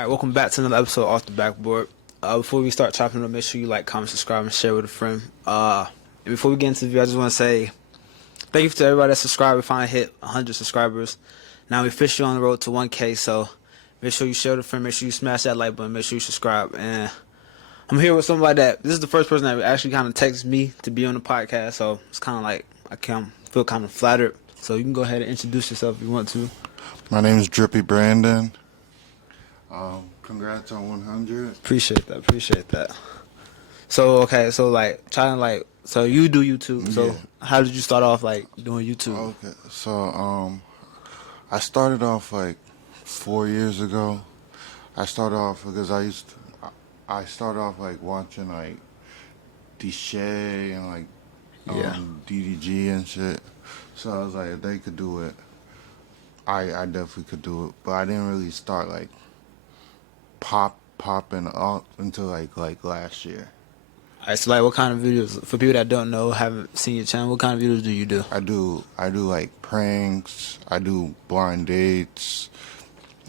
All right, welcome back to another episode of Off the Backboard. Before we start chopping it up, make sure you like, comment, subscribe, and share with a friend. And before we get into the video, I just want to say thank you to everybody that subscribed. We finally hit 100 subscribers. Now we're officially on the road to 1K, so make sure you share with a friend, make sure you smash that like button, make sure you subscribe. And I'm here with somebody this is the first person that actually kind of texted me to be on the podcast, so it's kind of like I feel kind of flattered. So you can go ahead and introduce yourself if you want to. My name is Drippy Brandon. Congrats on 100. Appreciate that. So okay, so so you do YouTube. So Yeah. how did you start off like doing YouTube? Okay, so I started off like 4 years ago. I started off because I started off like watching like Deshay and like DDG and shit. So I was like, if they could do it, I definitely could do it. But I didn't really start like popping up until like last year. Alright, so like what kind of videos for people that don't know, haven't seen your channel, what kind of videos do you do? I do like pranks. I do blind dates.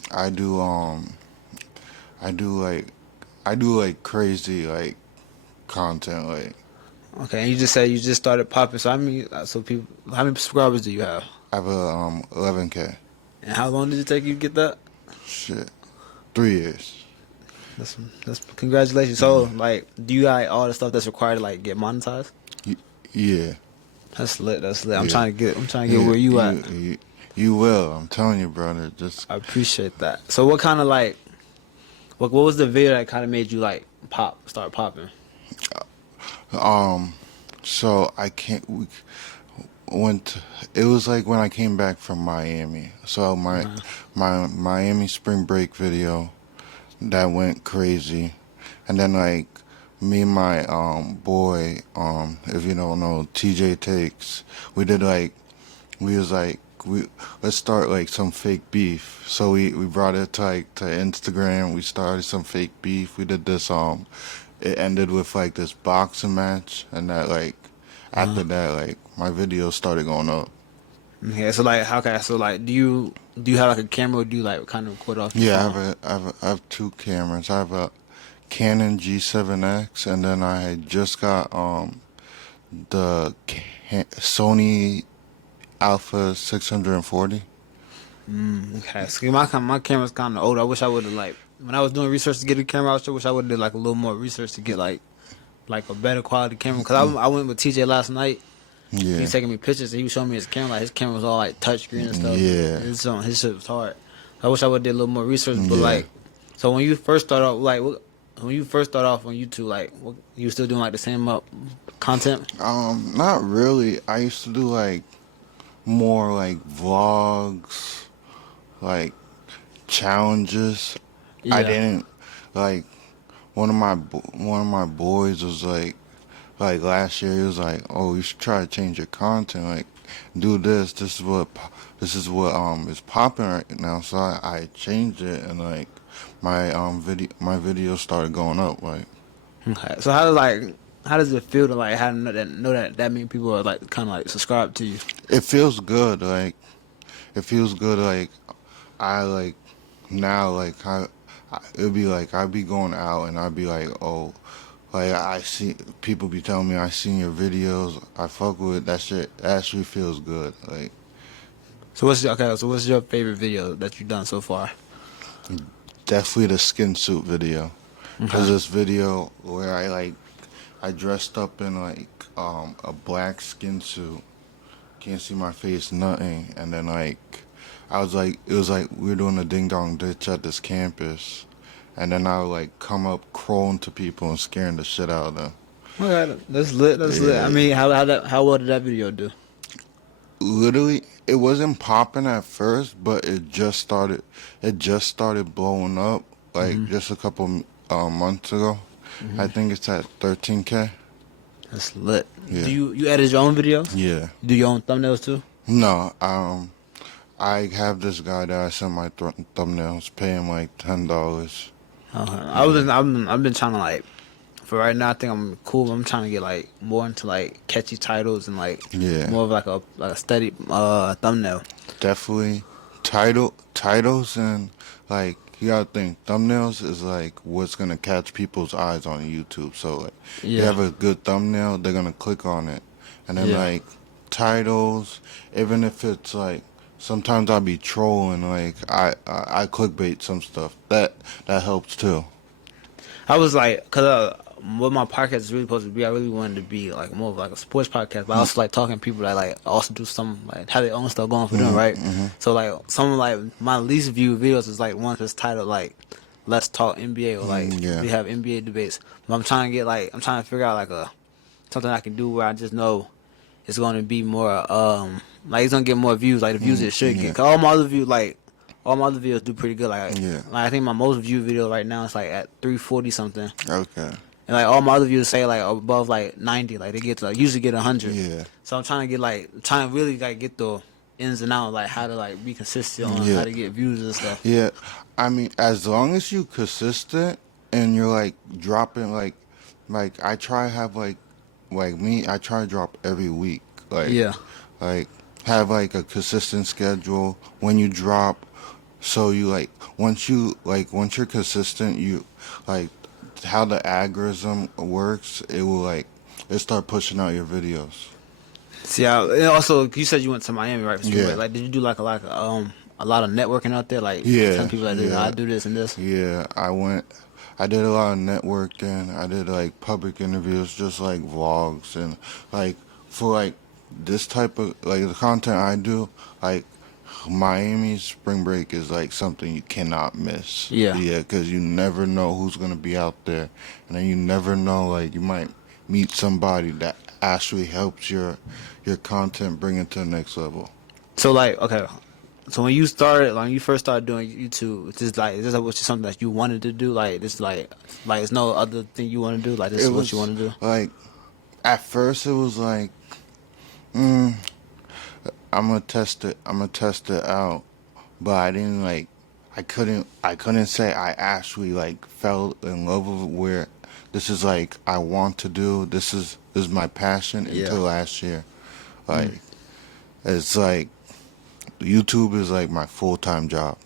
I do like crazy like content like. Okay, and you just said you just started popping. So how many subscribers do you have? I have a 11K. And how long did it take you to get that? Shit, 3 years. That's congratulations. So like, do you got all the stuff that's required to like get monetized? Yeah. That's lit. I'm Yeah. trying to get where you at. You will. I'm telling you, brother. I appreciate that. So what kind of like, what was the video that kind of made you like start popping? So it was like when I came back from Miami. So my Miami spring break video that went crazy, and then like me and my boy, if you don't know, TJ Takes, let's start like some fake beef. So we brought it to Instagram. We started some fake beef. We did this it ended with like this boxing match, and that like after that like my videos started going up. Okay, so like do you have like a camera, or do you like kind of record off your phone? I have two cameras. I have a Canon G7X, and then I had just got the Sony Alpha 640. Okay, so my camera's kind of old. I wish I would have like when I was doing research to get a camera. I wish I would have did like a little more research to get like a better quality camera. Cause I went with TJ last night. Yeah. He was taking me pictures and he was showing me his camera. Like his camera was all like touchscreen and stuff. Yeah. His shit was hard. I wish I would have did a little more research. But Yeah. like, so when you first start off, when you first start off on YouTube, like, you still doing like the same content? Not really. I used to do like more like vlogs, like challenges. Yeah. I didn't like one of my boys was like last year he was like, oh, you should try to change your content, like do this. This is what is popping right now. So I changed it, and like my videos started going up. Like, Okay. So how does it feel to like have know that many people are like kind of like subscribed to you? it feels good. Like I like now like it'd be like I'd be going out and I'd be like, oh, like I see people be telling me I seen your videos, I fuck with that shit. That actually feels good. Like, So what's your favorite video that you've done so far? definitely the skin suit video, because this video where I dressed up in like a black skin suit, can't see my face, nothing, and then like it was like we were doing a ding dong ditch at this campus, and then I would like come up crawling to people and scaring the shit out of them. Okay, that's lit. That's lit. I mean, how well did that video do? Literally, it wasn't popping at first, but it just started blowing up like just a couple months ago. I think it's at 13K. That's lit. Yeah. Do you edit your own videos? Yeah. Do your own thumbnails too? No, I have this guy that I send my thumbnails, pay him like $10. Okay. I've been trying to like, for right now I think I'm cool. I'm trying to get like more into like catchy titles and like more of like a steady thumbnail. Definitely titles and like you gotta think thumbnails is like what's gonna catch people's eyes on YouTube. So like, you Yeah. have a good thumbnail, they're gonna click on it, and then Yeah. like titles, even if it's like sometimes I'll be trolling, like I clickbait some stuff that helps too. I was like, cause what my podcast is really supposed to be, I really wanted to be like more of like a sports podcast, but I also like talking to people that like also do some like have their own stuff going for them, right? So like some of like my least viewed videos is like one that's titled like "Let's Talk NBA" or like Yeah. we have NBA debates. But I'm trying to get like I'm trying to figure out like something I can do where I just know it's going to be more like it's gonna get more views, like the views it should Yeah. get. Cause all my other videos do pretty good. Like, Yeah. like I think my most viewed video right now is like at 340 something. Okay. And like all my other views say like above like 90, like they get to like, usually get 100. Yeah. So I'm trying to get like trying to really like get the ins and outs, like how to like be consistent on Yeah. how to get views and stuff. Yeah. I mean, as long as you consistent and you're like dropping like I try to have like me, I try to drop every week. Yeah. Like have like a consistent schedule when you drop. So you like once you're consistent, you like how the algorithm works. It will like it start pushing out your videos. See, and also you said you went to Miami, right? For school, Yeah. right? Like, did you do like a lot of networking out there? Like, Yeah, telling people like, yeah. I do this and this. Yeah, I did a lot of networking. I did like public interviews, just like vlogs and like for like this type of like the content I do, like Miami spring break is like something you cannot miss. Yeah. Yeah, because you never know who's gonna be out there, and then you never know like you might meet somebody that actually helps your content bring it to the next level. So like, okay. So when you started, like when you first started doing YouTube, is this was just something that you wanted to do? Like this, like it's no other thing you want to do. Like this is what you want to do. Like at first it was like, I'm gonna test it. I'm gonna test it out, but I didn't like. I couldn't say I actually like fell in love with it where this is like I want to do. This is my passion Yeah. until last year. Like it's like YouTube is like my full-time job.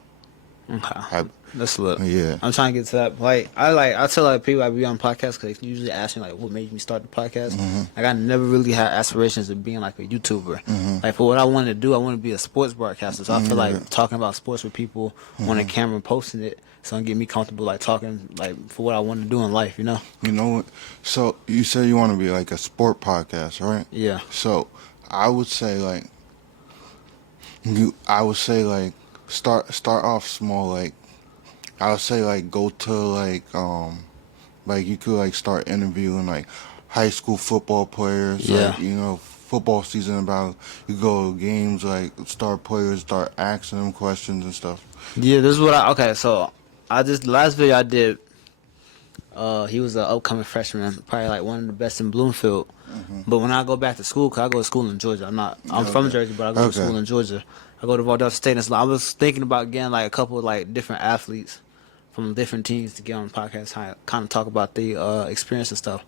Okay. That's lit. Yeah. I'm trying to get to that. I tell like people I be on podcasts because they usually ask me like what made me start the podcast. Like I never really had aspirations of being like a YouTuber. Like for what I wanted to do, I want to be a sports broadcaster. So I feel like talking about sports with people on a camera and posting it, so get me comfortable like talking like for what I want to do in life. You know? You know what? So you say you want to be like a sport podcast, right? Yeah. So I would say like start off small. Like I would say like go to like you could like start interviewing like high school football players. Yeah. Like, you know, football season about you go to games like star players, start asking them questions and stuff. Yeah. This is what so the last video I did. He was an upcoming freshman, probably like one of the best in Bloomfield. But when I go back to school, cause I go to school in Georgia. I'm from Jersey, but I go to school in Georgia. I go to Valdosta State. And so I was thinking about getting like a couple of like different athletes from different teams to get on the podcast, kind of talk about the experience and stuff.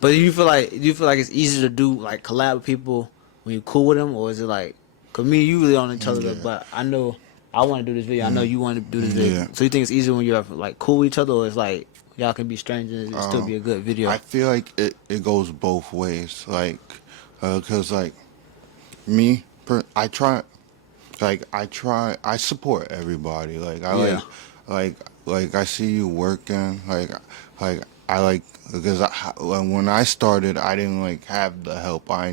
But do you feel like it's easier to do like collab with people when you're cool with them, or is it like? Cause me and you really on each other, but I know I want to do this video. I know you want to do this video. So you think it's easier when you're like cool with each other, or it's like y'all can be strangers and still be a good video? I feel like it goes both ways. Like, cause like me, I support everybody. Like like I see you working. Like I like because when I started, I didn't like have the help I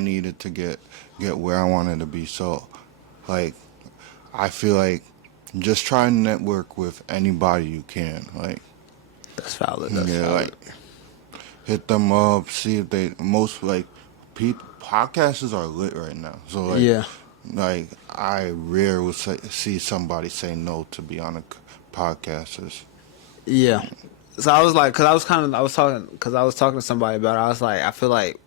needed to get where I wanted to be. So like I feel like just try and network with anybody you can. Like That's valid. That's valid. like hit them up, see if they podcasts are lit right now. So like like I rare would see somebody say no to be on a podcast. Yeah. So I was like, cause I was talking to somebody about it. I was like, I feel like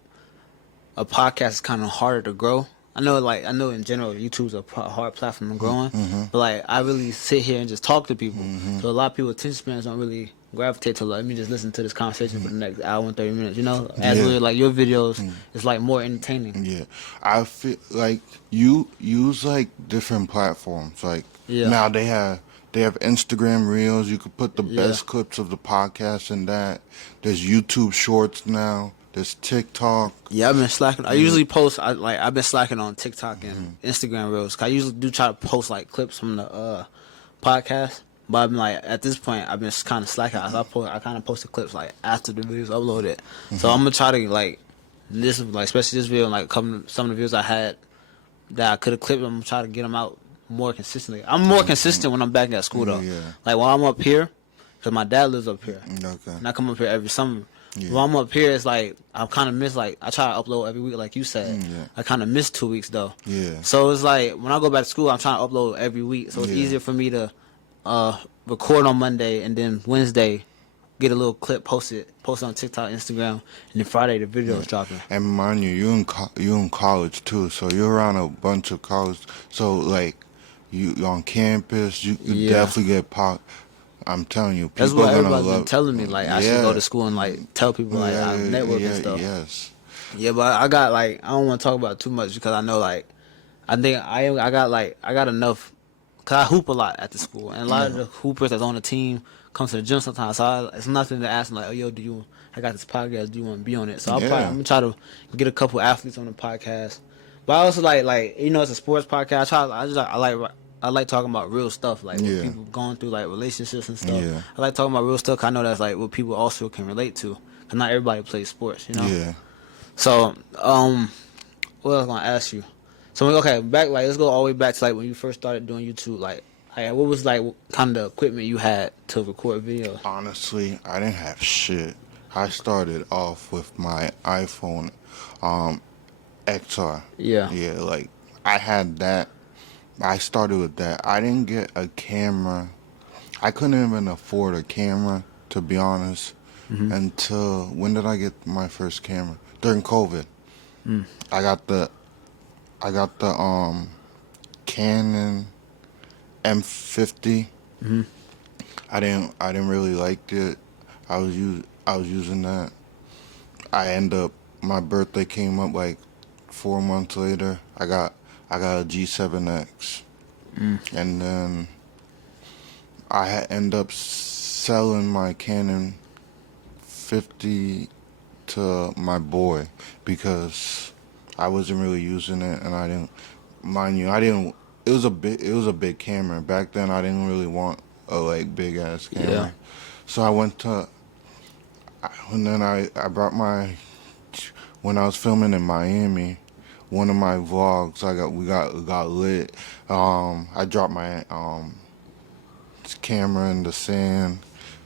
a podcast is kind of harder to grow. I know in general YouTube's a hard platform to grow on, but like I really sit here and just talk to people. So a lot of people's attention spans don't really gravitate to let me just listen to this conversation for the next hour and 30 minutes. You know, as like your videos, it's like more entertaining. Yeah, I feel like you use like different platforms. Like now they have They have Instagram Reels. You could put the Yeah. best clips of the podcast in that. There's YouTube Shorts now. There's TikTok. Yeah, I've been slacking. I usually post. I've been slacking on TikTok and Instagram Reels. 'Cause I usually do try to post like clips from the podcast. But I've been like at this point, I've been kind of slacking. I kind of posted clips like after the videos uploaded. So I'm gonna try to like this, like especially this video, like some of the videos I had that I could have clipped. I'm gonna try to get them out more consistently. I'm more consistent when I'm back at school though. Yeah. Like while I'm up here, cause my dad lives up here. Okay. And I come up here every summer. Yeah. While I'm up here, it's like I kind of miss. Like I try to upload every week, like you said. Yeah. I kind of miss 2 weeks though. Yeah. So it's like when I go back to school, I'm trying to upload every week. So it's Yeah. easier for me to record on Monday and then Wednesday get a little clip, post it on TikTok, Instagram, and then Friday the video is dropping. And mind you, you in college too, so you're around a bunch of college. So like, you on campus, you definitely get I'm telling you, people That's what are gonna everybody's love. been telling me. Like I should go to school and like tell people like I network and stuff. Yes. Yeah, but I got like I don't want to talk about it too much because I know like I think I got enough. Cause I hoop a lot at the school, and a lot of the hoopers that's on the team come to the gym sometimes. So it's nothing to ask them like, oh yo, I got this podcast. Do you want to be on it? So I'm gonna try to get a couple athletes on the podcast. But I also like it's a sports podcast. I like talking about real stuff, like what people going through, like relationships and stuff. Yeah. I like talking about real stuff. 'Cause I know that's like what people also can relate to. Cause not everybody plays sports, you know. Yeah. So what was I gonna ask you? So okay, back like let's go all the way back to like when you first started doing YouTube. Like what was like what kind of equipment you had to record videos? Honestly, I didn't have shit. I started off with my iPhone XR. Yeah. Yeah, like I had that. I started with that. I didn't get a camera. I couldn't even afford a camera, to be honest, until when did I get my first camera? During COVID. I got the Canon M50. I didn't really like it. I was using that. My birthday came up like 4 months later. I got a G7X. And then I end up selling my Canon 50 to my boy because I wasn't really using it, and I didn't. Mind you, I didn't. It was a big camera back then. I didn't really want a like big ass camera. Yeah. So I went to. And then I brought my. When I was filming in Miami, one of my vlogs, we got lit. I dropped my camera in the sand,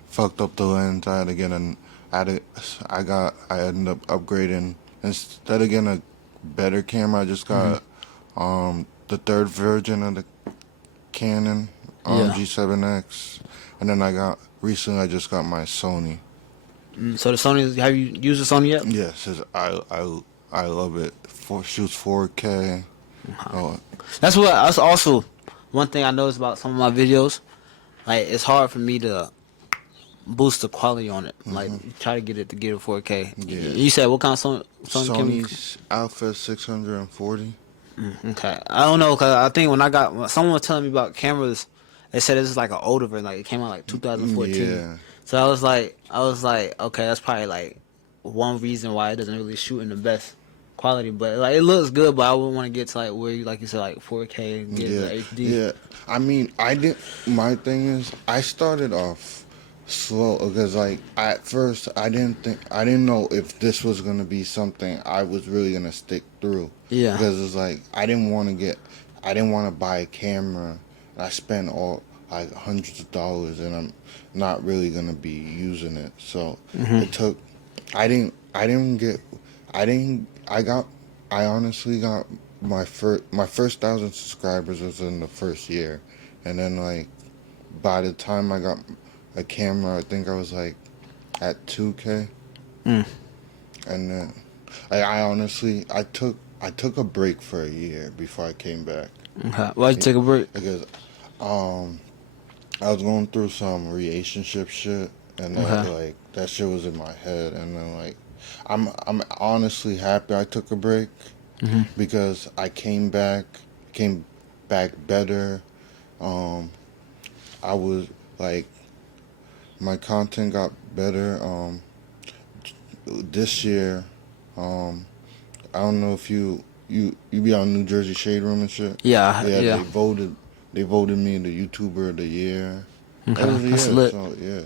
fucked up the lens. I had to get I ended up upgrading. Instead of getting a better camera, I just got the third version of the Canon G7X, and then recently I just got my Sony. So the Sony, have you used the Sony yet? Yes, I love it. Shoots 4K. Oh, That's also one thing I noticed about some of my videos. Like it's hard for me to boost the quality on it. Like try to get it 4K. Yeah. You said what kind of Sony camera? Sony's Alpha 640. Okay, I don't know because I think when someone was telling me about cameras, they said this is like an older version. Like it came out like 2014. Yeah. So I was like, okay, that's probably like one reason why it doesn't really shoot in the best quality. But like it looks good, but I wouldn't want to get to like where you, like you said, like 4K and get the HD. Yeah. I mean, my thing is, I started off slow because like at first I didn't know if this was gonna be something I was really gonna stick through. Yeah. Because it's like I didn't want to buy a camera. And I spent all like hundreds of dollars, and I'm not really gonna be using it. So it took. I honestly got my first 1,000 subscribers was in the first year, and then like by the time I got a camera, I think I was like at 2K. And then I took a break for a year before I came back. Okay. Why'd you take a break? Because I was going through some relationship shit, and then, like that shit was in my head, and then like I'm honestly happy I took a break because I came back better. I was like my content got better. This year, um, I don't know if you be on New Jersey Shade Room and shit. Yeah, Yeah, yeah. they voted me the YouTuber of the year. That Okay, was a that's year, lit. so yeah.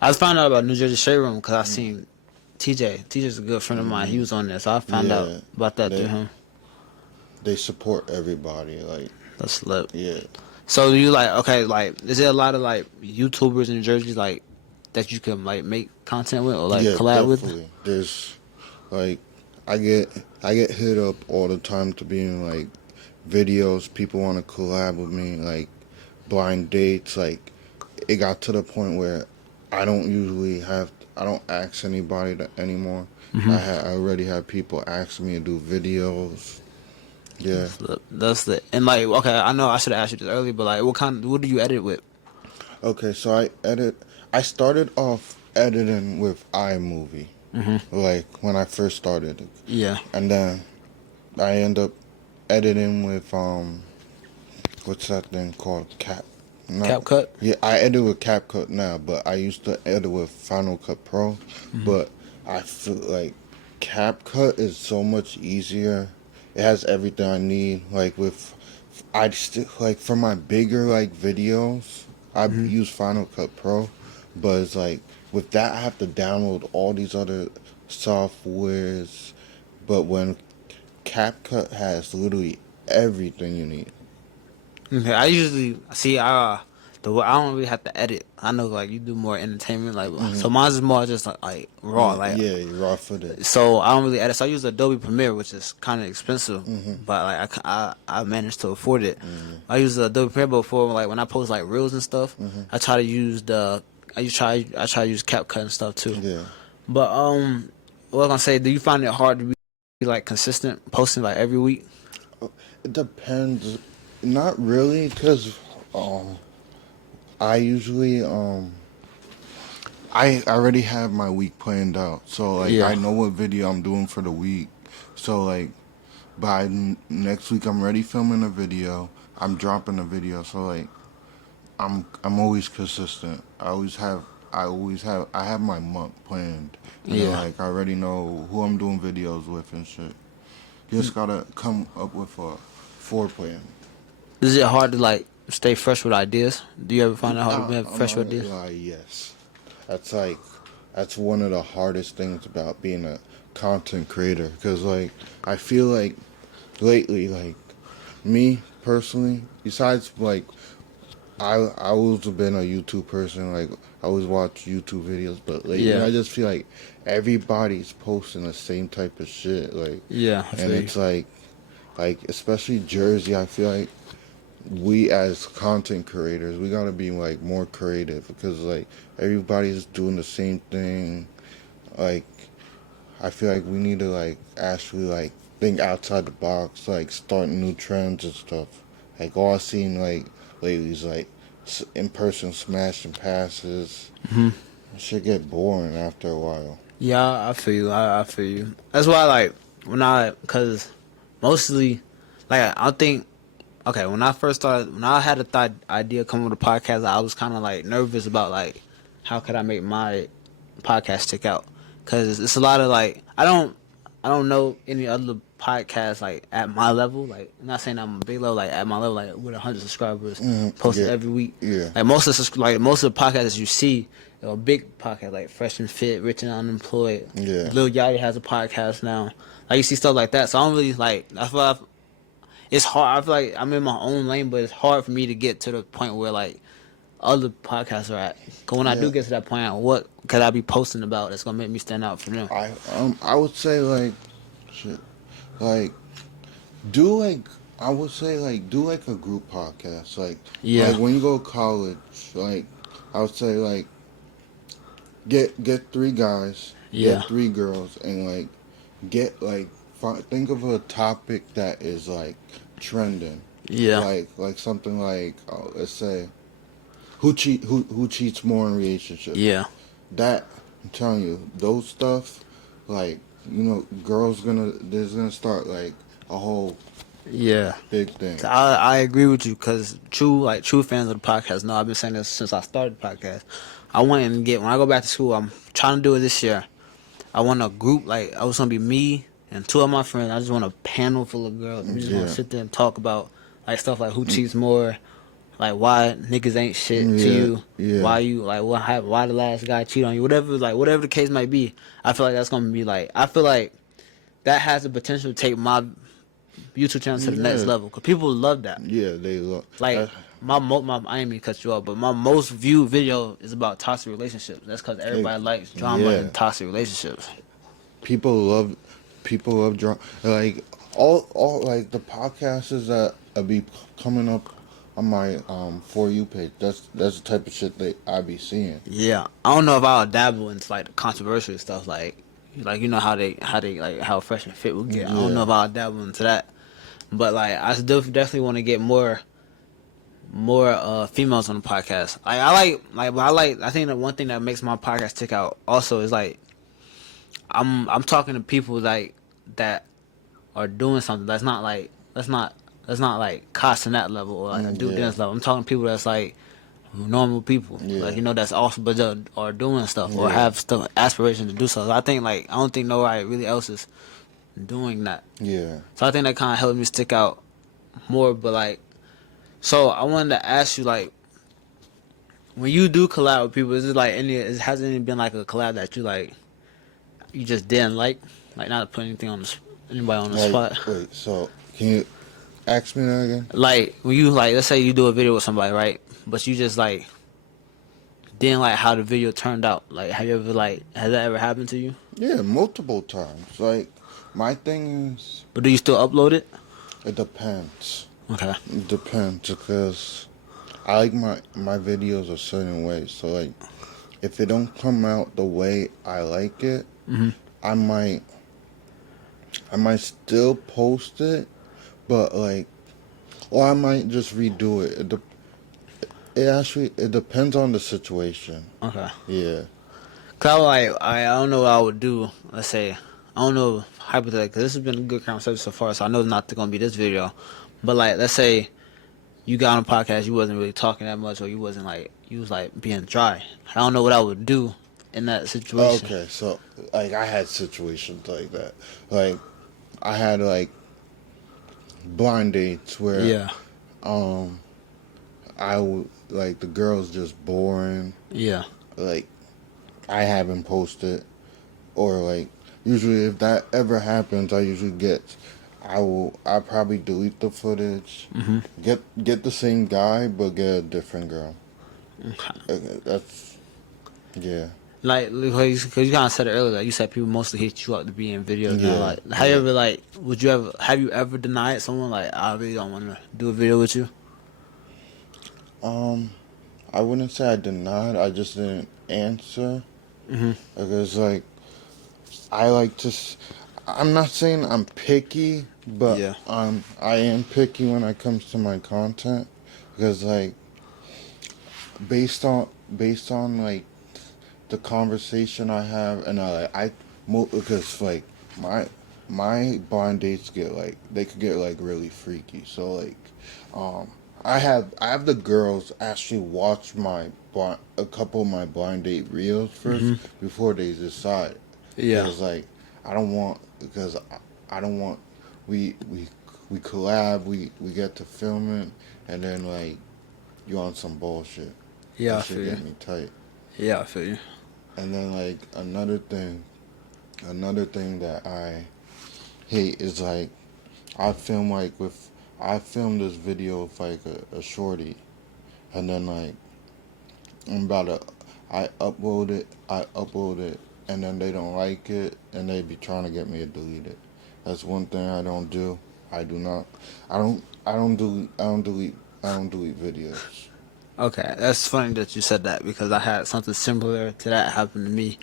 I was found out about New Jersey Shade Room because I seen TJ. TJ's a good friend of mine. He Hmm. was on there, so I found out Yeah, about that through they him. they support everybody. Like That's lit. yeah, So you like okay, like is there a lot of like YouTubers in New Jersey like that you can like make content with or like yeah, collab with? definitely. There's like I get I get hit up all the time to be in like videos. People want to collab with me, like blind dates. Like it got to the point where I don't ask anybody anymore. I already have people asking me to do videos. Yeah. That's the and like okay, I know I should have asked you this earlier, but like what do you edit with? Okay, so I started off editing with iMovie, like when I first started, Yeah, and then I end up editing with what's that thing called? Not CapCut. Yeah, I edit with CapCut now, but I used to edit with Final Cut Pro. But I feel like CapCut is so much easier. It has everything I need. Like with, I still like for my bigger like videos, I use Final Cut Pro, but it's like with that I have to download all these other softwares. But when CapCut has literally everything you need. Okay, I usually see I don't really have to edit. I know like you do more entertainment, like so mine's is more just like raw, Yeah, like yeah, raw footage. so I don't really edit. So I use Adobe Premiere, which is kind of expensive, but like I managed to afford it. I use the Adobe Premiere before, like when I post like reels and stuff. I try to use I try to use CapCut and stuff too. Yeah. But what I'm gonna say, do you find it hard to be like consistent posting like every week? It depends. Not really, because um, I usually I already have my week planned out. So like I Yeah. know what video I'm doing for the week. So like by next week I'm already filming a video. I'm dropping a video. So like I'm always consistent. I have my month planned. And then Yeah. like I already know who I'm doing videos with and shit. You just gotta come up with a foreplan. Is it hard to like stay fresh with ideas? Do you ever find it hard to be I'm fresh not with gonna ideas? lie, yes. That's like that's one of the hardest things about being a content creator because like I feel like lately like me personally besides like I always been a YouTube person like I always watch YouTube videos but lately Yeah. I just feel like everybody's posting the same type of shit like Yeah, I and feel you. it's like especially Jersey I feel like we as content creators we gotta be like more creative because like everybody's doing the same thing like I feel like we need to like actually like think outside the box like start new trends and stuff like all I've seen like lately is like in-person smashing passes. It should get boring after a while. Yeah, I feel you. I feel you. That's why, like, cause mostly, like, I think, okay, when I first started, when I had a idea coming with a podcast, I was kind of like nervous about like, how could I make my podcast stick out? Cause it's a lot of like, I don't know any other podcast like at my level. Like, I'm not saying I'm a big level, like at my level, like with 100 subscribers, posting Yeah, every week. yeah, Like most of the podcasts you see, a big podcast like Fresh and Fit, Rich and Unemployed. yeah, Lil Yachty has a podcast now. Like you see stuff like that. So I don't really like. I feel like it's hard. I feel like I'm in my own lane, but it's hard for me to get to the point where like other podcasts are at. Cause when I yeah. do get to that point, what could I be posting about that's gonna make me stand out for them? I would say like shit like do like I would say like do like a group podcast like Yeah, when you go to college like I would say like get three guys yeah, get three girls and like get like think of a topic that is like trending yeah, like something like let's say who cheats more in relationships yeah, that I'm telling you those stuff like you know girls gonna there's gonna start like a whole Yeah, big thing. I agree with you because true fans of the podcast know I've been saying this since I started the podcast. I want to get when I go back to school. I'm trying to do it this year. I want a group like I was gonna be me and two of my friends. I just want a panel full of girls. We just want to sit there and talk about like stuff like who cheats more, like why niggas ain't shit to you, why you like what happened, why the last guy cheated on you, whatever the case might be. I feel like that's gonna be like I feel like that has the potential to take my YouTube channel to the next level because people love that. Yeah, they love like my I ain't mean to cut you off, but my most viewed video is about toxic relationships. That's because everybody likes drama and toxic relationships. People love drama. Like all like the podcasts that be coming up on my For You page. That's the type of shit that I be seeing. Yeah, I don't know if I'll dabble into like the controversial stuff, like you know how they like how Fresh and Fit will get. I don't know if I'll dabble into that, but like I still definitely want to get more females on the podcast. I think that one thing that makes my podcast stick out also is like I'm talking to people like that are doing something that's not like cost in that level or like a due diligence level. I'm talking to people that's like normal people, like that's also but are doing stuff or have stuff aspiration to do so. So I think I don't think nobody really else is doing that. Yeah. So I think that kind of helped me stick out more. But so I wanted to ask you when you do collab with people, is it has it been like a collab that you just didn't like not to put anything on anybody on the spot? Wait, so can you ask me that again? Like when you let's say you do a video with somebody, right? But you just didn't like how the video turned out. Like have you ever has that ever happened to you? Yeah, multiple times. Like my thing is. But do you still upload it? It depends. Okay. It depends because I like my videos a certain way. So if it don't come out the way I like it, I might still post it, but or I might just redo it. It depends on the situation. Okay. Yeah. Cause I don't know what I would do. Let's say I don't know hypothetically. Cause this has been a good conversation so far, so I know it's not gonna be this video. But let's say you got on a podcast, you wasn't really talking that much, or you wasn't you was being dry. I don't know what I would do in that situation. Okay, so I had situations like that. I had blind dates where I would the girl's just boring. Yeah. I haven't posted, or usually if that ever happens, I'll probably delete the footage, get the same guy but get a different girl. Okay. That's because you kind of said it earlier. You said people mostly hit you up to be in videos. Yeah. Now, have you ever denied someone I really don't want to do a video with you? I wouldn't say I denied. I just didn't answer. Because I like to. I'm not saying I'm picky, but I am picky when it comes to my content because based on the conversation I have and because my blind dates get they could get really freaky. So I have the girls actually watch a couple of my blind date reels first before they decide. Yeah. Because I don't want we collab, we get to film it, and then you on some bullshit. Yeah, that shit get me tight. Yeah, I feel you. And then another thing that I hate is I film I filmed this video with a shorty, and then I upload it, and then they don't like it, and they be trying to get me to delete it. That's one thing I don't do. I don't delete videos. Okay, that's funny that you said that because I had something similar to that happen to me.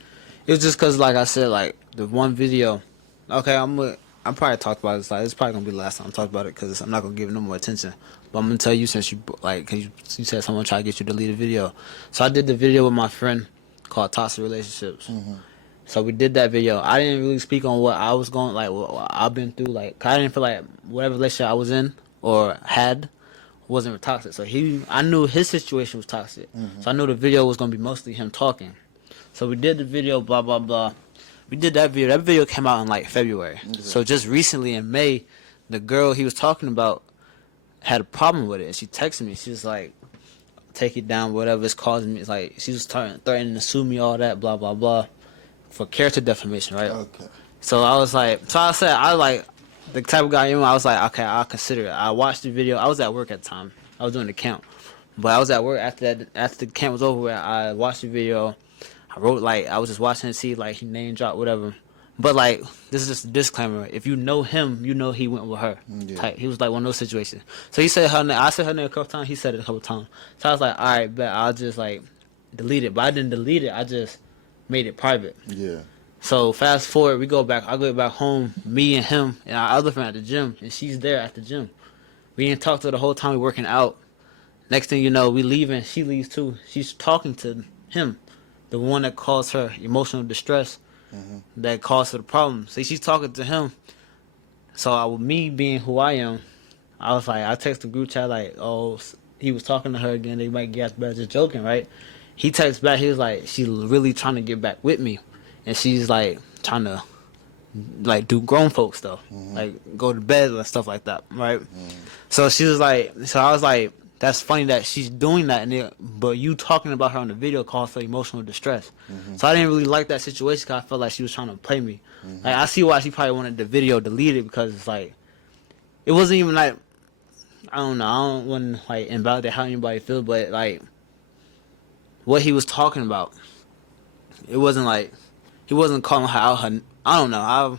It was just because, like I said, the one video. Okay, I'm probably talked about this. It's probably gonna be the last time I talk about it because I'm not gonna give it no more attention. But I'm gonna tell you since cause you said someone tried to get you to delete a video. So I did the video with my friend called Toxic Relationships, So we did that video. I didn't really speak on what I was going, like what I've been through. Like, 'cause I didn't feel like whatever relationship I was in or had wasn't toxic. So I knew his situation was toxic. So I knew the video was gonna be mostly him talking. So we did the video, blah blah blah. We did that video. That video came out in like February. So just recently in May, the girl he was talking about had a problem with it. And she texted me. She was like, "Take it down, whatever it's causing me." It's like she was threatening to sue me, all that, blah blah blah, for character defamation, right? Okay. So I was like, so I said, I like the type of guy I am. I was like, okay, I'll consider it. I watched the video. I was at work at the time. I was doing the camp, but I was at work after that. After the camp was over, I watched the video. I wrote like I was just watching to see like he name dropped whatever. But like this is just a disclaimer. If you know him, you know he went with her. Yeah. Type. He was like one of those situations. So he said her name. I said her name a couple times. He said it a couple times. So I was like, all right, bet I'll just like delete it. But I didn't delete it. I just made it private. Yeah. So fast forward, we go back. I go back home. Me and him and our other friend at the gym, and she's there at the gym. We didn't talk to her the whole time we working out. Next thing you know, we leaving. She leaves too. She's talking to him, the one that caused her emotional distress, that caused her the problem. See, she's talking to him. So me being who I am, I was like, I text the group chat like, oh, he was talking to her again. They might get better, just joking, right? He texts back. He was like, she's really trying to get back with me, and she's like trying to like do grown folk stuff, like go to bed and stuff like that, right? So she was like, so I was like, that's funny that she's doing that, but you talking about her on the video caused her emotional distress. So I didn't really like that situation because I felt like she was trying to play me. Like I see why she probably wanted the video deleted because it's like it wasn't even like I don't know. I don't want to like invalidate how anybody feels, but like what he was talking about, it wasn't like he wasn't calling her out. I don't know. I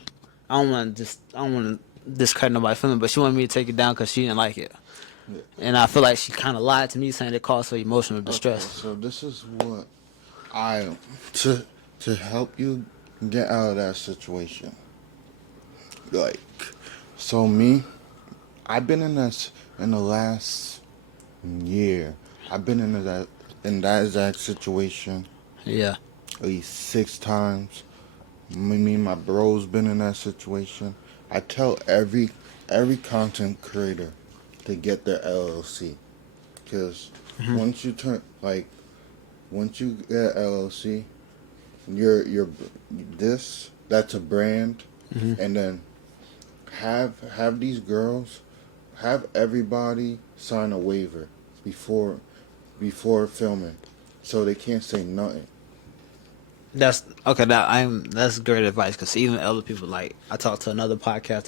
don't want to discredit nobody's feeling, but she wanted me to take it down because she didn't like it. Yeah. And I feel like she kind of lied to me, saying it caused her emotional distress. Okay, so this is what to help you get out of that situation. Like, so me, I've been in this in the last year. I've been in that exact situation Yeah. at least 6 times. Me and my bro's been in that situation. I tell every content creator to get their LLC, because once you get LLC, you're that's a brand, and then have these girls, have everybody sign a waiver before filming, so they can't say nothing. That's okay. That's great advice because even other people, like I talked to another podcast,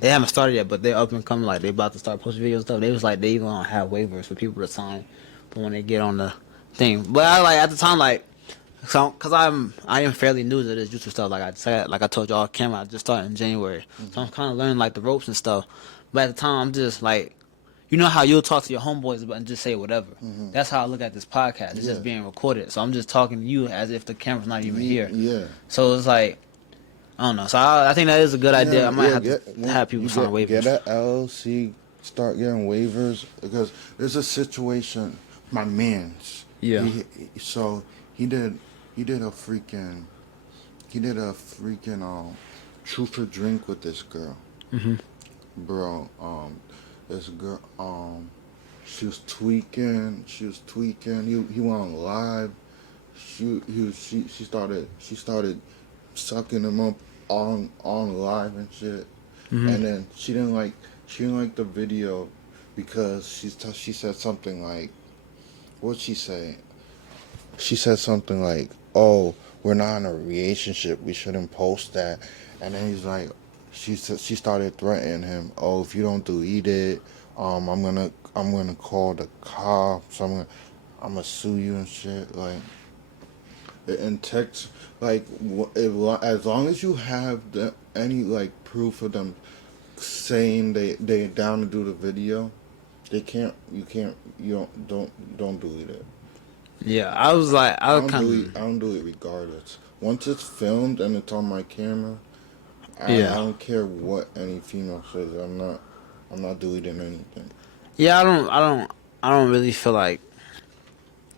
they haven't started yet, but they're up and coming. Like they about to start posting videos and stuff. They was like they even gonna have waivers for people to sign, but when they get on the thing. But I like at the time like so because I am fairly new to this YouTube stuff. Like I said, like I told y'all, camera I just started in January, so I'm kind of learning like the ropes and stuff. But at the time, I'm just like. You know how you'll talk to your homeboys about and just say whatever. That's how I look at this podcast. It's just being recorded. So I'm just talking to you as if the camera's not even here. Yeah. So it's like, I don't know. So I think that is a good idea. I might have to have people sign waivers. Get an LLC, start getting waivers, because there's a situation. My man's. Yeah. He did a freaking truth or drink with this girl. Bro, this girl, she was tweaking. He went on live. She started sucking him up on live and shit. And then she didn't like the video because she said something like, what'd she say? She said something like, "Oh, we're not in a relationship. We shouldn't post that." And then he's like. She started threatening him. Oh, if you don't delete it, I'm gonna call the cops. I'm gonna sue you and shit. Like, and text like as long as you have any like proof of them saying they're down to do the video, you don't delete it. Yeah, I was like, I don't do it regardless. Once it's filmed and it's on my camera. I don't care what any female says. I'm not deleting anything. Yeah, I don't really feel like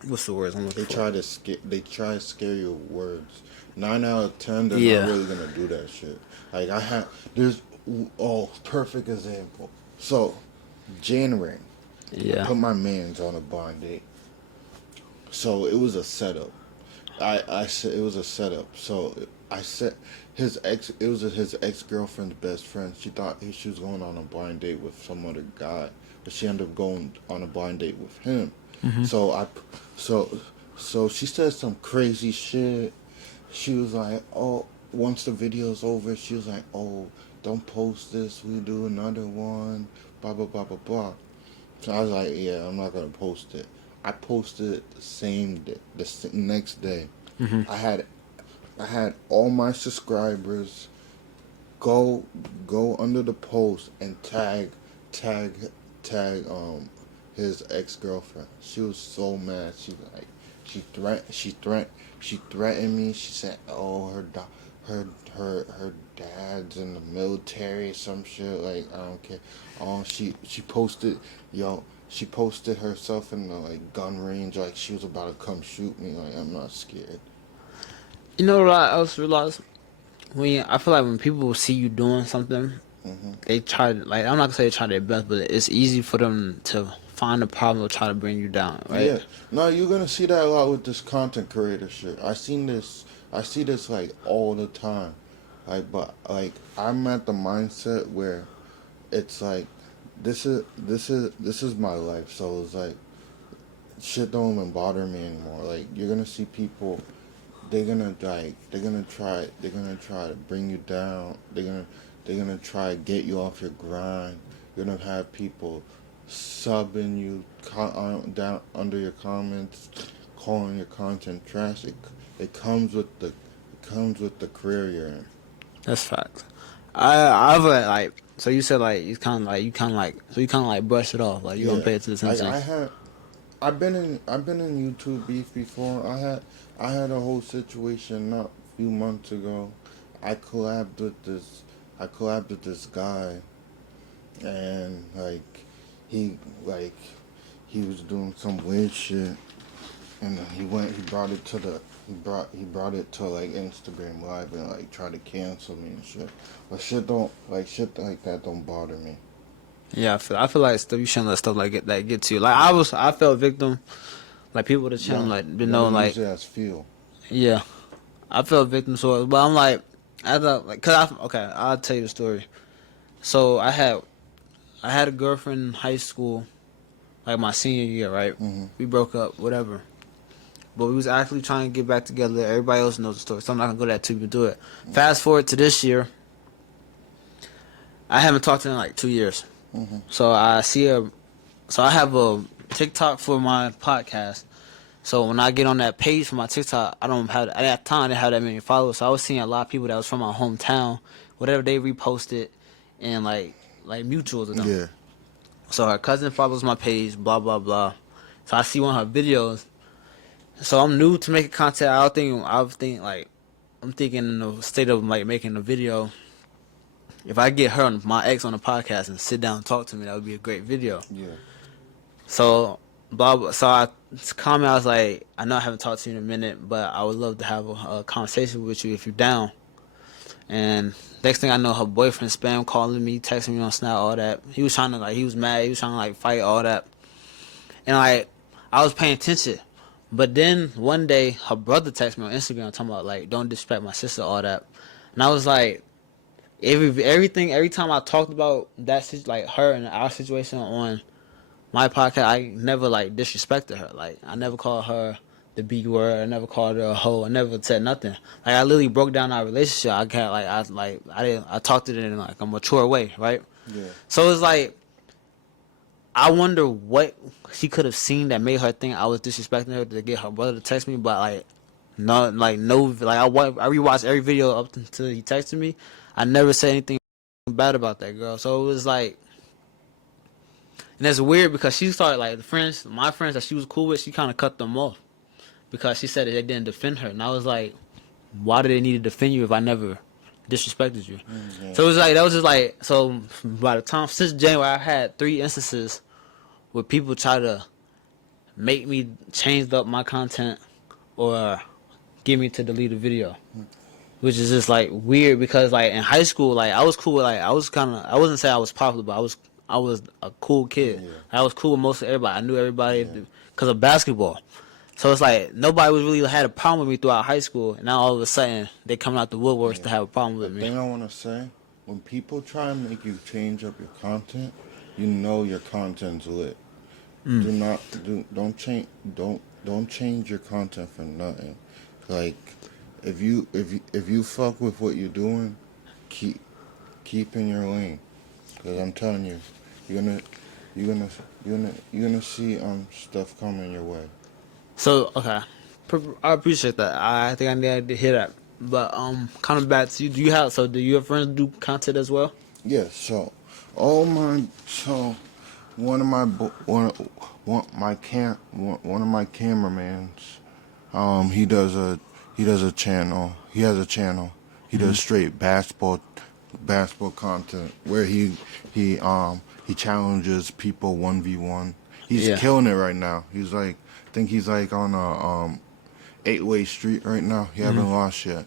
What's the words I'm looking They for? try to scare you with words. 9 out of 10, they're Yeah. not really gonna do that shit. Like perfect example. So, January, I Yeah. put my mans on a blind date. So it was a setup. I said it was a setup. So I said his ex. It was his ex girlfriend's best friend. She thought she was going on a blind date with some other guy, but she ended up going on a blind date with him. So so so she said some crazy shit. She was like, "Oh, once the video's over, she was like, oh, don't post this. We do another one. Blah blah blah blah blah." So I was like, "Yeah, I'm not gonna post it." I posted it the same day, next day. I had I had all my subscribers go under the post and tag tag his ex girlfriend. She was so mad. She threatened me. She said, "Oh, her dad's in the military, some shit. Like I don't care." She posted, yo. She posted herself in the like gun range, like she was about to come shoot me. Like I'm not scared. You know what I else realized? I feel like when people see you doing something, they try to, like, I'm not gonna say they try their best, but it's easy for them to find a problem or try to bring you down, right? Yeah, no, you're gonna see that a lot with this content creator shit. I see this like all the time. But like I'm at the mindset where it's like this is my life. So it's like shit don't even bother me anymore. Like you're gonna see people, they're gonna try to bring you down. They're gonna try to get you off your grind. You're gonna have people subbing you down under your comments, calling your content trash. It comes with the career you're in. That's facts. I've like, so you said like you kind of like so you kind of like brush it off, like you don't Yeah, pay attention like to. I've been in YouTube beef before. I had a whole situation not a few months ago. I collabed with this I collabed with this guy, and he like he was doing some weird shit, and he brought it to he brought it to like Instagram Live and like tried to cancel me and shit. But shit like that don't bother me. Yeah, I feel like stuff you shouldn't let stuff like that get to you. Like I felt victim. Like people at the You channel gotta, like you been gotta knowing like use it as fuel. yeah, I felt victim. So but I'm like I thought like okay, I'll tell you the story. So I had a girlfriend in high school, like my senior year, right? Hmm. We broke up, whatever. But we was actually trying to get back together. Everybody else knows the story, so I'm not gonna go that too into it. Fast forward to this year, I haven't talked to her in like 2 years. Hmm. So I see her. So I have a TikTok for my podcast. So when I get on that page for my TikTok, I don't have at that time I didn't have that many followers. So I was seeing a lot of people that was from my hometown, whatever they reposted, and like mutuals of them. Yeah. So her cousin follows my page, blah blah blah. So I see one of her videos. So I'm new to making content. I'm thinking in the state of like making a video. If I get her and my ex on the podcast and sit down and talk to me, that would be a great video. Yeah. So blah blah. So I comment. I was like, I know I haven't talked to you in a minute, but I would love to have a conversation with you if you're down. And next thing I know, her boyfriend spam calling me, texting me on Snap, all that. He was trying to like, he was mad. He was trying to like fight all that. And like, I was paying attention. But then one day, her brother texted me on Instagram talking about like, don't disrespect my sister, all that. And I was like, every time I talked about like her and our situation on my podcast, I never like disrespected her. Like I never called her the B word. I never called her a hoe. I never said nothing. Like I literally broke down our relationship. I talked to it in like a mature way, right? Yeah. So it's like I wonder what she could have seen that made her think I was disrespecting her to get her brother to text me, but like no, I rewatched every video up until he texted me. I never said anything bad about that girl. So it was like, and that's weird because she started like my friends that she was cool with, she kind of cut them off because she said that they didn't defend her, and I was like, why do they need to defend you if I never disrespected you? Mm-hmm. So it was like that was just like so. By the time since January, I had 3 instances where people try to make me change up my content or get me to delete a video. Which is just like weird because like in high school, like I was cool with like I wasn't saying I was popular, but I was a cool kid. Yeah. I was cool with most of everybody. I knew everybody Yeah. because of basketball. So it's like nobody was really had a problem with me throughout high school, and now all of a sudden they coming out the woodworks to have a problem with The me. thing I want to say, when people try and make you change up your content, you know your content's lit. Don't change your content for nothing. Like if you fuck with what you're doing, keep in your lane. Cause I'm telling you, you're gonna see stuff coming your way. So okay, I appreciate that. I think I needed to hear that. But coming back to you, do your friends do content as well? Yeah. So one of my one of my cameraman's he does a channel. He has a channel. He does straight basketball content where he challenges people 1v1. He's Yeah. killing it right now. I think he's like on a 8-way street right now. He haven't lost yet.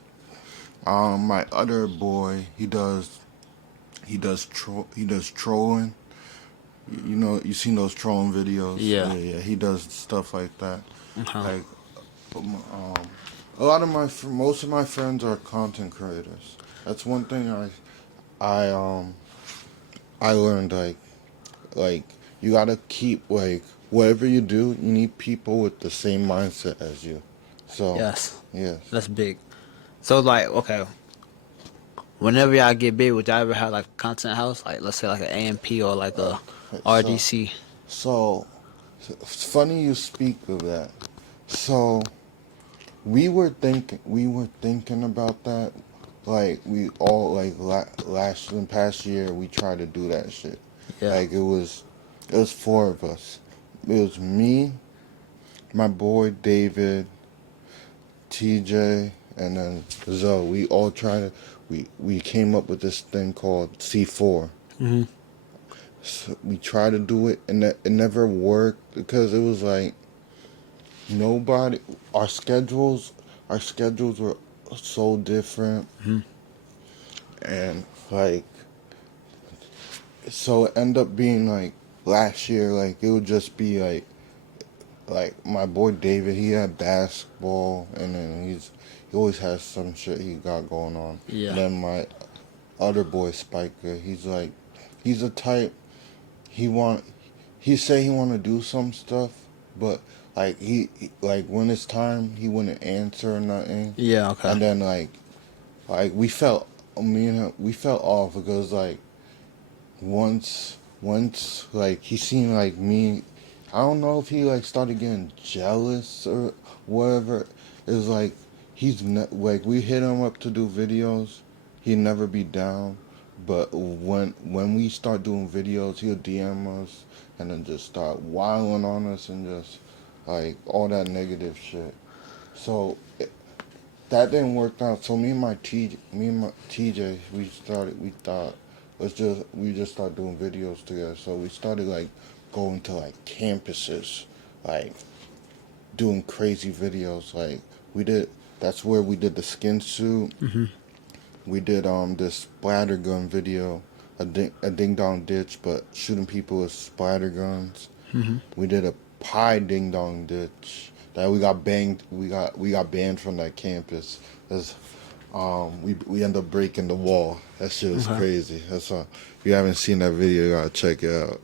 My other boy, he does trolling. You know, you seen those trolling videos? Yeah. Yeah. He does stuff like that. Uh-huh. Like, most of my friends are content creators. That's one thing I learned. Like you gotta keep whatever you do, you need people with the same mindset as you. So Yes. yes. That's big. So like, okay, whenever y'all get big, would y'all ever have like a content house? Like let's say like an AMP or like a RDC. So it's funny you speak of that. So we were thinking about that. Like we all last in past year we tried to do that shit. Yeah. Like it was four of us. It was me, my boy David, TJ, and then Zoe. We all tried to we came up with this thing called C4. Mm-hmm. So we tried to do it and it never worked because it was like nobody our schedules were so different. Mm-hmm. And like so it ended up being like last year like it would just be like my boy David, he had basketball and then he always has some shit he got going on. Yeah. And then my other boy Spiker, he's a type he say he want to do some stuff, but like like when it's time he wouldn't answer or nothing. Yeah. Okay. And then like we felt we felt off because like once like he seen like me, I don't know if he like started getting jealous or whatever. It's like like we hit him up to do videos, he'd never be down. But when we start doing videos, he'll DM us and then just start wilding on us and just like all that negative shit. So that didn't work out. So me and my TJ, we thought we just started doing videos together. So we started like going to like campuses, like doing crazy videos. Like that's where we did the skin suit. Mm-hmm. We did this splatter gun video, a ding dong ditch, but shooting people with splatter guns. Mm-hmm. We did a pie ding dong ditch that we got banged. We got banned from that campus. We ended up breaking the wall. That shit was crazy. That's if you haven't seen that video, you gotta check it out.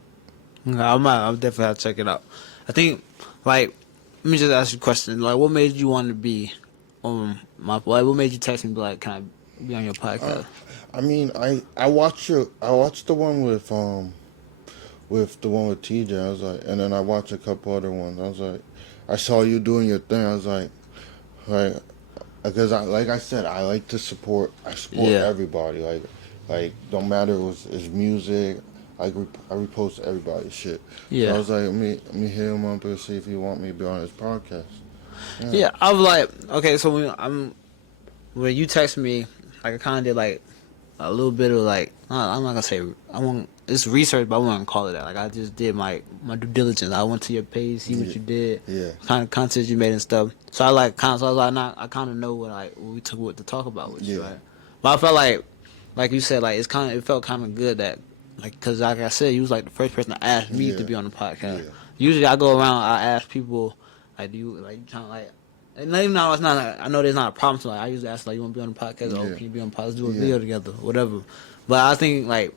I'll definitely have to check it out. I think like let me just ask you a question. Like, what made you want to be on what made you text me be like, can I be on your podcast? I mean, I watched the one with the one with TJ. I was like, and then I watched a couple other ones. I was like, I saw you doing your thing. I was like, because like I said, I like to support. I support everybody. Like don't matter it's music. I repost everybody's shit. Yeah. So I was like, let me hit him up and see if he want me to be on his podcast. Yeah, I was like, okay, so when you text me, like I kind of did like a little bit of like, I'm not gonna say it's research, but I wouldn't call it that. Like I just did my due diligence. I went to your page, see what you did, Yeah. kind of content you made and stuff. So I like kind of, so I was like, nah, I kind of know what we took what to talk about with you, Yeah. right? But I felt like you said, like it felt kind of good that, like, cause like I said, you was like the first person to ask me to Yeah. be on the podcast. Yeah. Usually I go around, I ask people, like, do you like you trying to like. And even though it's not, like, I know there's not a problem. So like, I usually ask like, you want to be on the podcast? Oh, Yeah. can you be on the podcast? Let's do a Yeah. video together, whatever. But I think like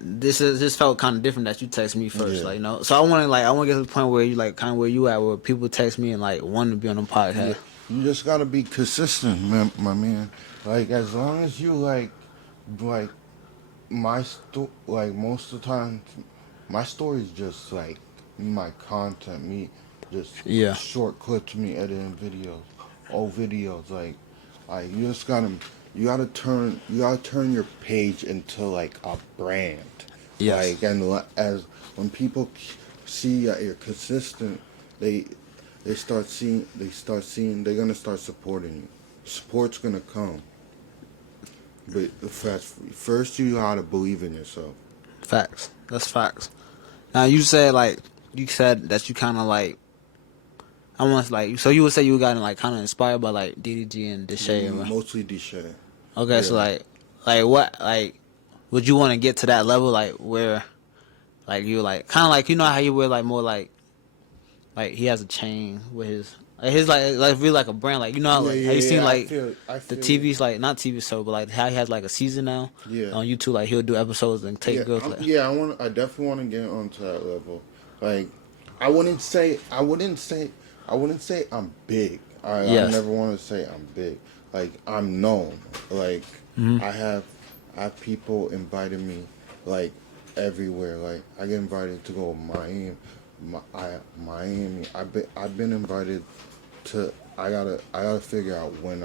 this felt kind of different that you text me first, Yeah. like, you know. So I want to get to the point where you like kind of where you at, where people text me and like want to be on the Yeah. podcast. You just gotta be consistent, man, my man. Like as long as you like like most of the time, my story is just like my content, me just Yeah, short clips, me editing videos, old videos. Like you just gotta you gotta turn your page into like a brand. yes, Like as when people see that you're consistent, they they're gonna start supporting you. Support's gonna come. But first you gotta believe in yourself. facts. That's facts. Now you said that you kind of like almost like, so you would say you got like kind of inspired by like DDG and Deshae, right? Mostly Deshae. Okay, so Yeah. like what like would you want to get to that level like where like you like kind of like, you know how you wear like more like he has a chain with his like really like a brand, like, you know how, Yeah, like yeah, have you seen yeah. like I the feel you. TV's like not TV show but like how he has like a season now Yeah. on YouTube, like he'll do episodes and take Yeah, girls like I definitely want to get onto that level. Like, I wouldn't say I'm big. I yes. never want to say I'm big. Like, I'm known. Like, Hmm. I have people inviting me, like, everywhere. Like, I get invited to go to Miami. I've been invited to. I gotta figure out when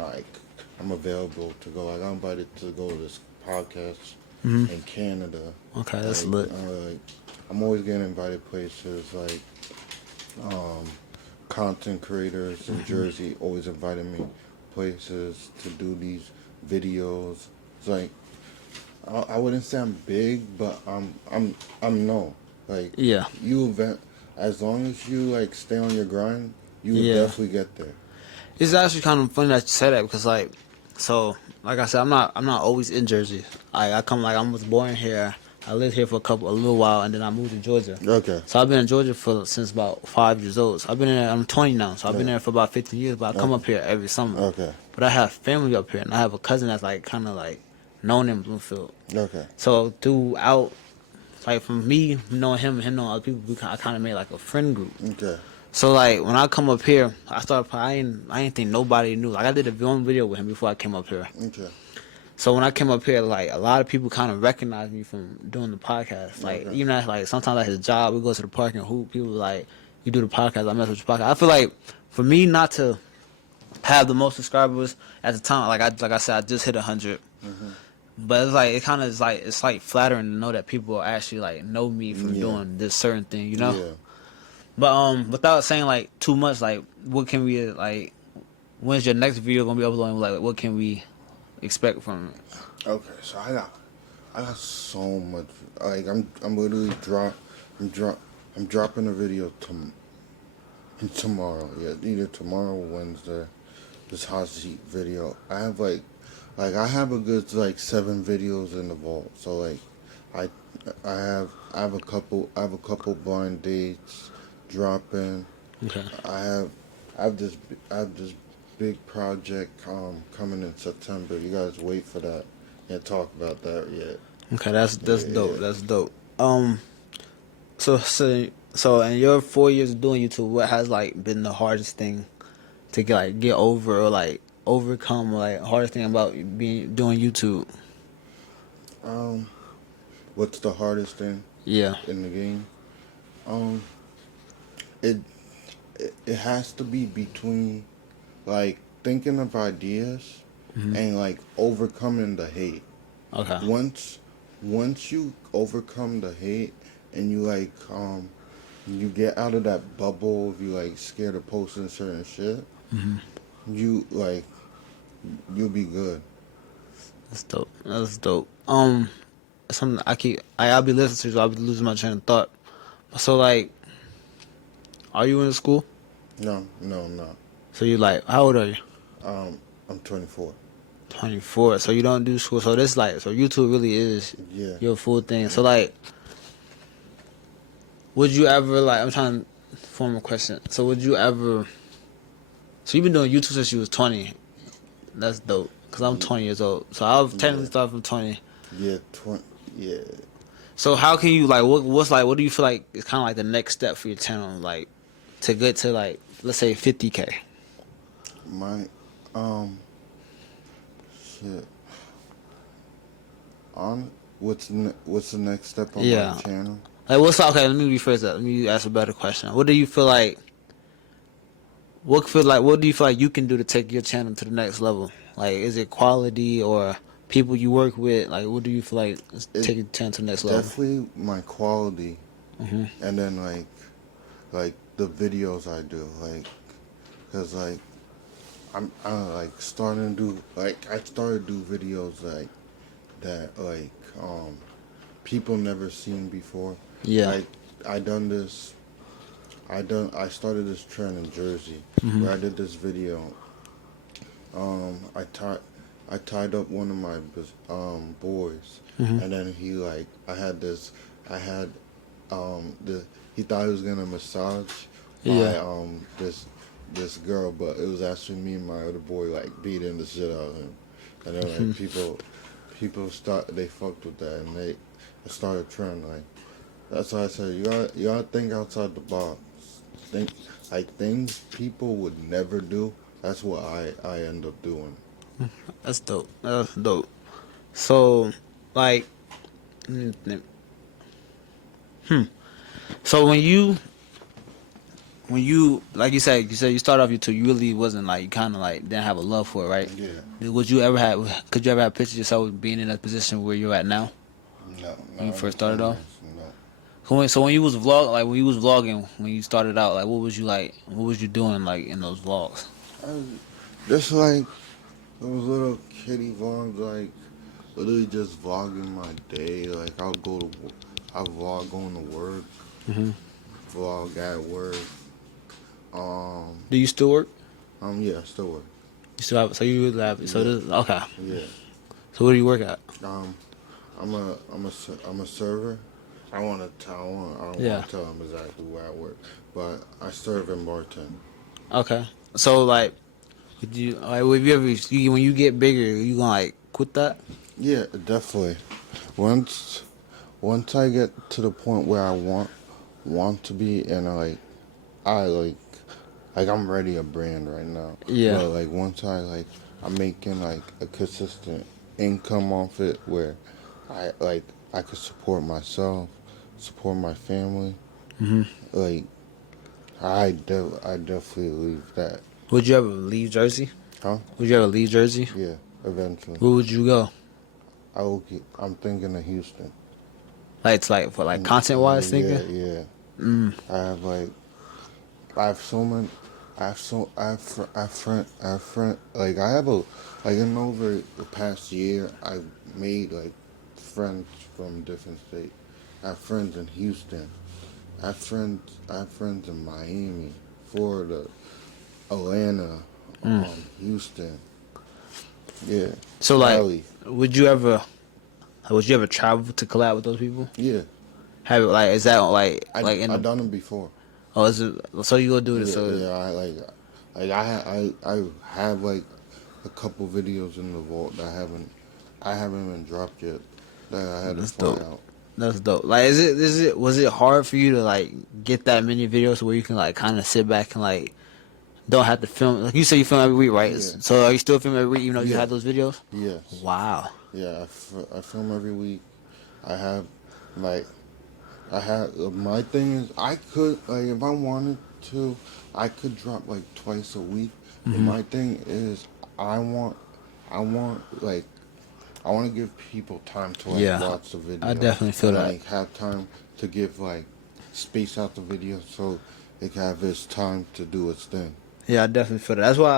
I'm available to go. I got invited to go to this podcast Hmm. in Canada. Okay, that's Like, lit. I'm always getting invited places like content creators in Jersey always invited me places to do these videos. It's like I wouldn't say I'm big, but I'm known. Like Yeah, you event as long as you like stay on your grind, you will yeah. definitely get there. It's actually kind of funny that you say that because like, so like I said, I'm not always in Jersey. I come like I was born here. I lived here for a little while, and then I moved to Georgia. Okay. So I've been in Georgia since about 5 years old. So I've been in there, I'm 20 now, so I've been Yeah. there for about 15 years. But I come Okay. up here every summer. Okay. But I have family up here, and I have a cousin that's like kind of like known in Bloomfield. Okay. So throughout, like from me knowing him and him knowing other people, I kind of made like a friend group. Okay. So like when I come up here, I ain't think nobody knew. Like I did one video with him before I came up here. Okay. So when I came up here, like a lot of people kind of recognized me from doing the podcast. Like Okay. even at like sometimes at his job, we go to the park and hoop. People like, you do the podcast, I mess with your podcast. I feel like for me not to have the most subscribers at the time, like I said, I just hit 100. Hmm. But it's like it kind of is like it's like flattering to know that people actually like know me from Yeah. doing this certain thing, you know. Yeah. But without saying like too much, like what can we like? When's your next video gonna be uploading? Like what can we expect from it? Okay, so I got so much. Like I'm literally I'm dropping a video tomorrow. Yeah, either tomorrow or Wednesday. This hot seat video. I have I have a good like 7 videos in the vault. So like I I have a couple blind dates dropping. Okay. I have this big project coming in September. You guys wait for that. Can't talk about that yet. Okay, that's Yeah, dope. yeah. That's dope. So in your 4 years of doing YouTube, what has like been the hardest thing to get over or like overcome, or like hardest thing about doing YouTube? Um, what's the hardest thing Yeah. in the game? Um, it it has to be between like thinking of ideas and like overcoming the hate. Okay. Once you overcome the hate and you you get out of that bubble if you like scared of posting certain shit, you you'll be good. That's dope. That's dope. something I'll be listening to, so I'll be losing my train of thought. So like, are you in school? No, no, I'm not. So you like, how old are you? I'm 24. 24. So you don't do school. So this like, so YouTube really is Yeah. your full thing. So Yeah. like, would you ever like? I'm trying to form a question. So would you ever? So you've been doing YouTube since you was 20. That's dope. Cause I'm 20 years old. So I've technically Yeah. started from 20. Yeah. 20. Yeah. So how can you like? What's like? What do you feel like is kind of like the next step for your channel? Like to get to like, let's say 50K. My shit. On what's the next step on my Yeah. channel? Like what's okay? Let me rephrase that. Let me ask a better question. What do you feel like? What do you feel like you can do to take your channel to the next level? Like, is it quality or people you work with? Like, what do you feel like is It taking your channel to the next level? definitely my quality, Hmm. and then like the videos I do, like, cause like I like starting to do like I started to do videos like that people never seen before. Yeah. Like I done this. I started this trend in Jersey Hmm. where I did this video. I tied up one of my boys, Hmm. and then I had the he thought he was gonna massage Yeah. my this girl, but it was actually me and my other boy like beating the shit out of him, and then Hmm. like people they fucked with that, and they started trend like. That's why I said you gotta think outside the box. Think like things people would never do. That's what I end up doing. That's dope. That's dope. So, like, hmm. So when you like you said you started off YouTube, you really wasn't like you kind of like didn't have a love for it, right? Yeah. Would you ever have? Could you ever have pictured yourself being in that position where you're at now No, when you not in first 10 started off? years. No. So when you was when you was vlogging, when you started out, like what was you like? What was you doing like in those vlogs? I was just like those little kitty vlogs, like literally just vlogging my day. Like I vlog going to work, Hmm. vlog at work. Um, Do you still work? yeah, I still work. You still have? So you have? So Yeah, this okay. yeah. So where do you work at? Um, I'm a server. I don't Yeah. want to tell them exactly where I work, but I serve and bartend. Okay. So like, would you like? Would you ever when you get bigger, you gonna like quit that? Yeah, definitely. Once I get to the point where I want to be, and I like I'm ready a brand right now. Yeah. But like once I'm making like a consistent income off it where I could support myself, support my family. Hmm. Like I definitely leave that. Would you ever leave Jersey? Huh? Would you ever leave Jersey? Yeah, eventually. Where would you go? I'm thinking of Houston. Like it's like for like content wise Yeah, thinking. yeah. Mm. I have like I have so many. I have friend. Like I have a like in over the past year, I've made like friends from different states. I have friends in Houston. I have friends in Miami, Florida, Atlanta, Mm. Houston. Yeah, So like, Cali. would you ever travel to collab with those people? Yeah, Have it like is that like in I the done them before. oh is it so you gonna do this Yeah, so yeah. I have like a couple videos in the vault that I haven't even dropped yet that I had to that's fly dope. out. That's dope. Like was it hard for you to like get that many videos where you can like kind of sit back and like don't have to film like you say you film every week right? Yeah, So are you still filming every week even though you yeah, have those videos? yes, Wow. yeah. I film every week. I have like I have my thing is I could like if I wanted to I could drop like twice a week. But Hmm. my thing is I want I want like I want to give people time to like Yeah, watch the I video definitely feel and that. like have time to give like space out the video so it can have its time to do its thing. Yeah, I definitely feel that. That's why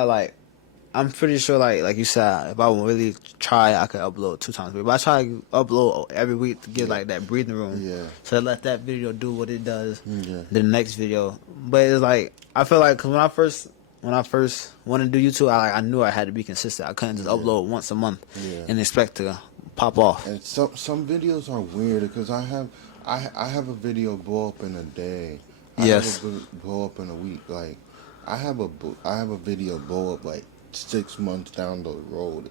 I'm pretty sure, like you said, if I would really try, I could upload 2 times a week. But I try to upload every week to get like that breathing room. Yeah. So let that video do what it does. Yeah. The next video, but it's like I feel like because when I first wanted to do YouTube, I knew I had to be consistent. I couldn't just upload once a month and expect to pop off. And some videos are weird because I have a video blow up in a day. Yes. I have a blow up in a week. Like I have a video blow up like 6 months down the road.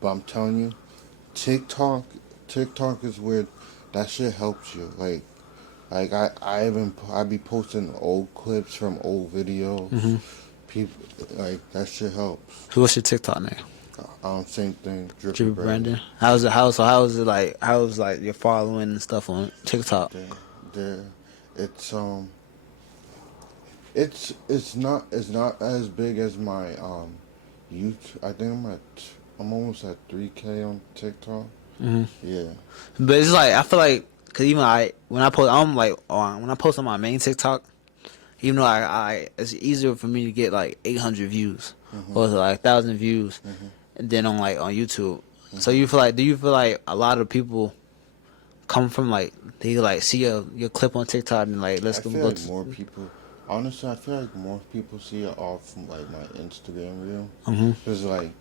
But I'm telling you, TikTok is weird. That shit helps you. Like I be posting old clips from old videos. People like that shit helps. So what's your TikTok name? Same thing. Drippy Brandon. How's it? How's it like? How's like your following and stuff on TikTok? It's it's not as big as my YouTube. I think I'm almost at 3K on TikTok. Yeah. But it's like I feel like because even when I post, I'm like when I post on my main TikTok, even though I it's easier for me to get like 800 views or like 1,000 views, and then on YouTube. So do you feel like a lot of people come from like they like see your clip on TikTok and like let's I go feel go like more people. Honestly, I feel like more people see it off from like my Instagram reel. Cause like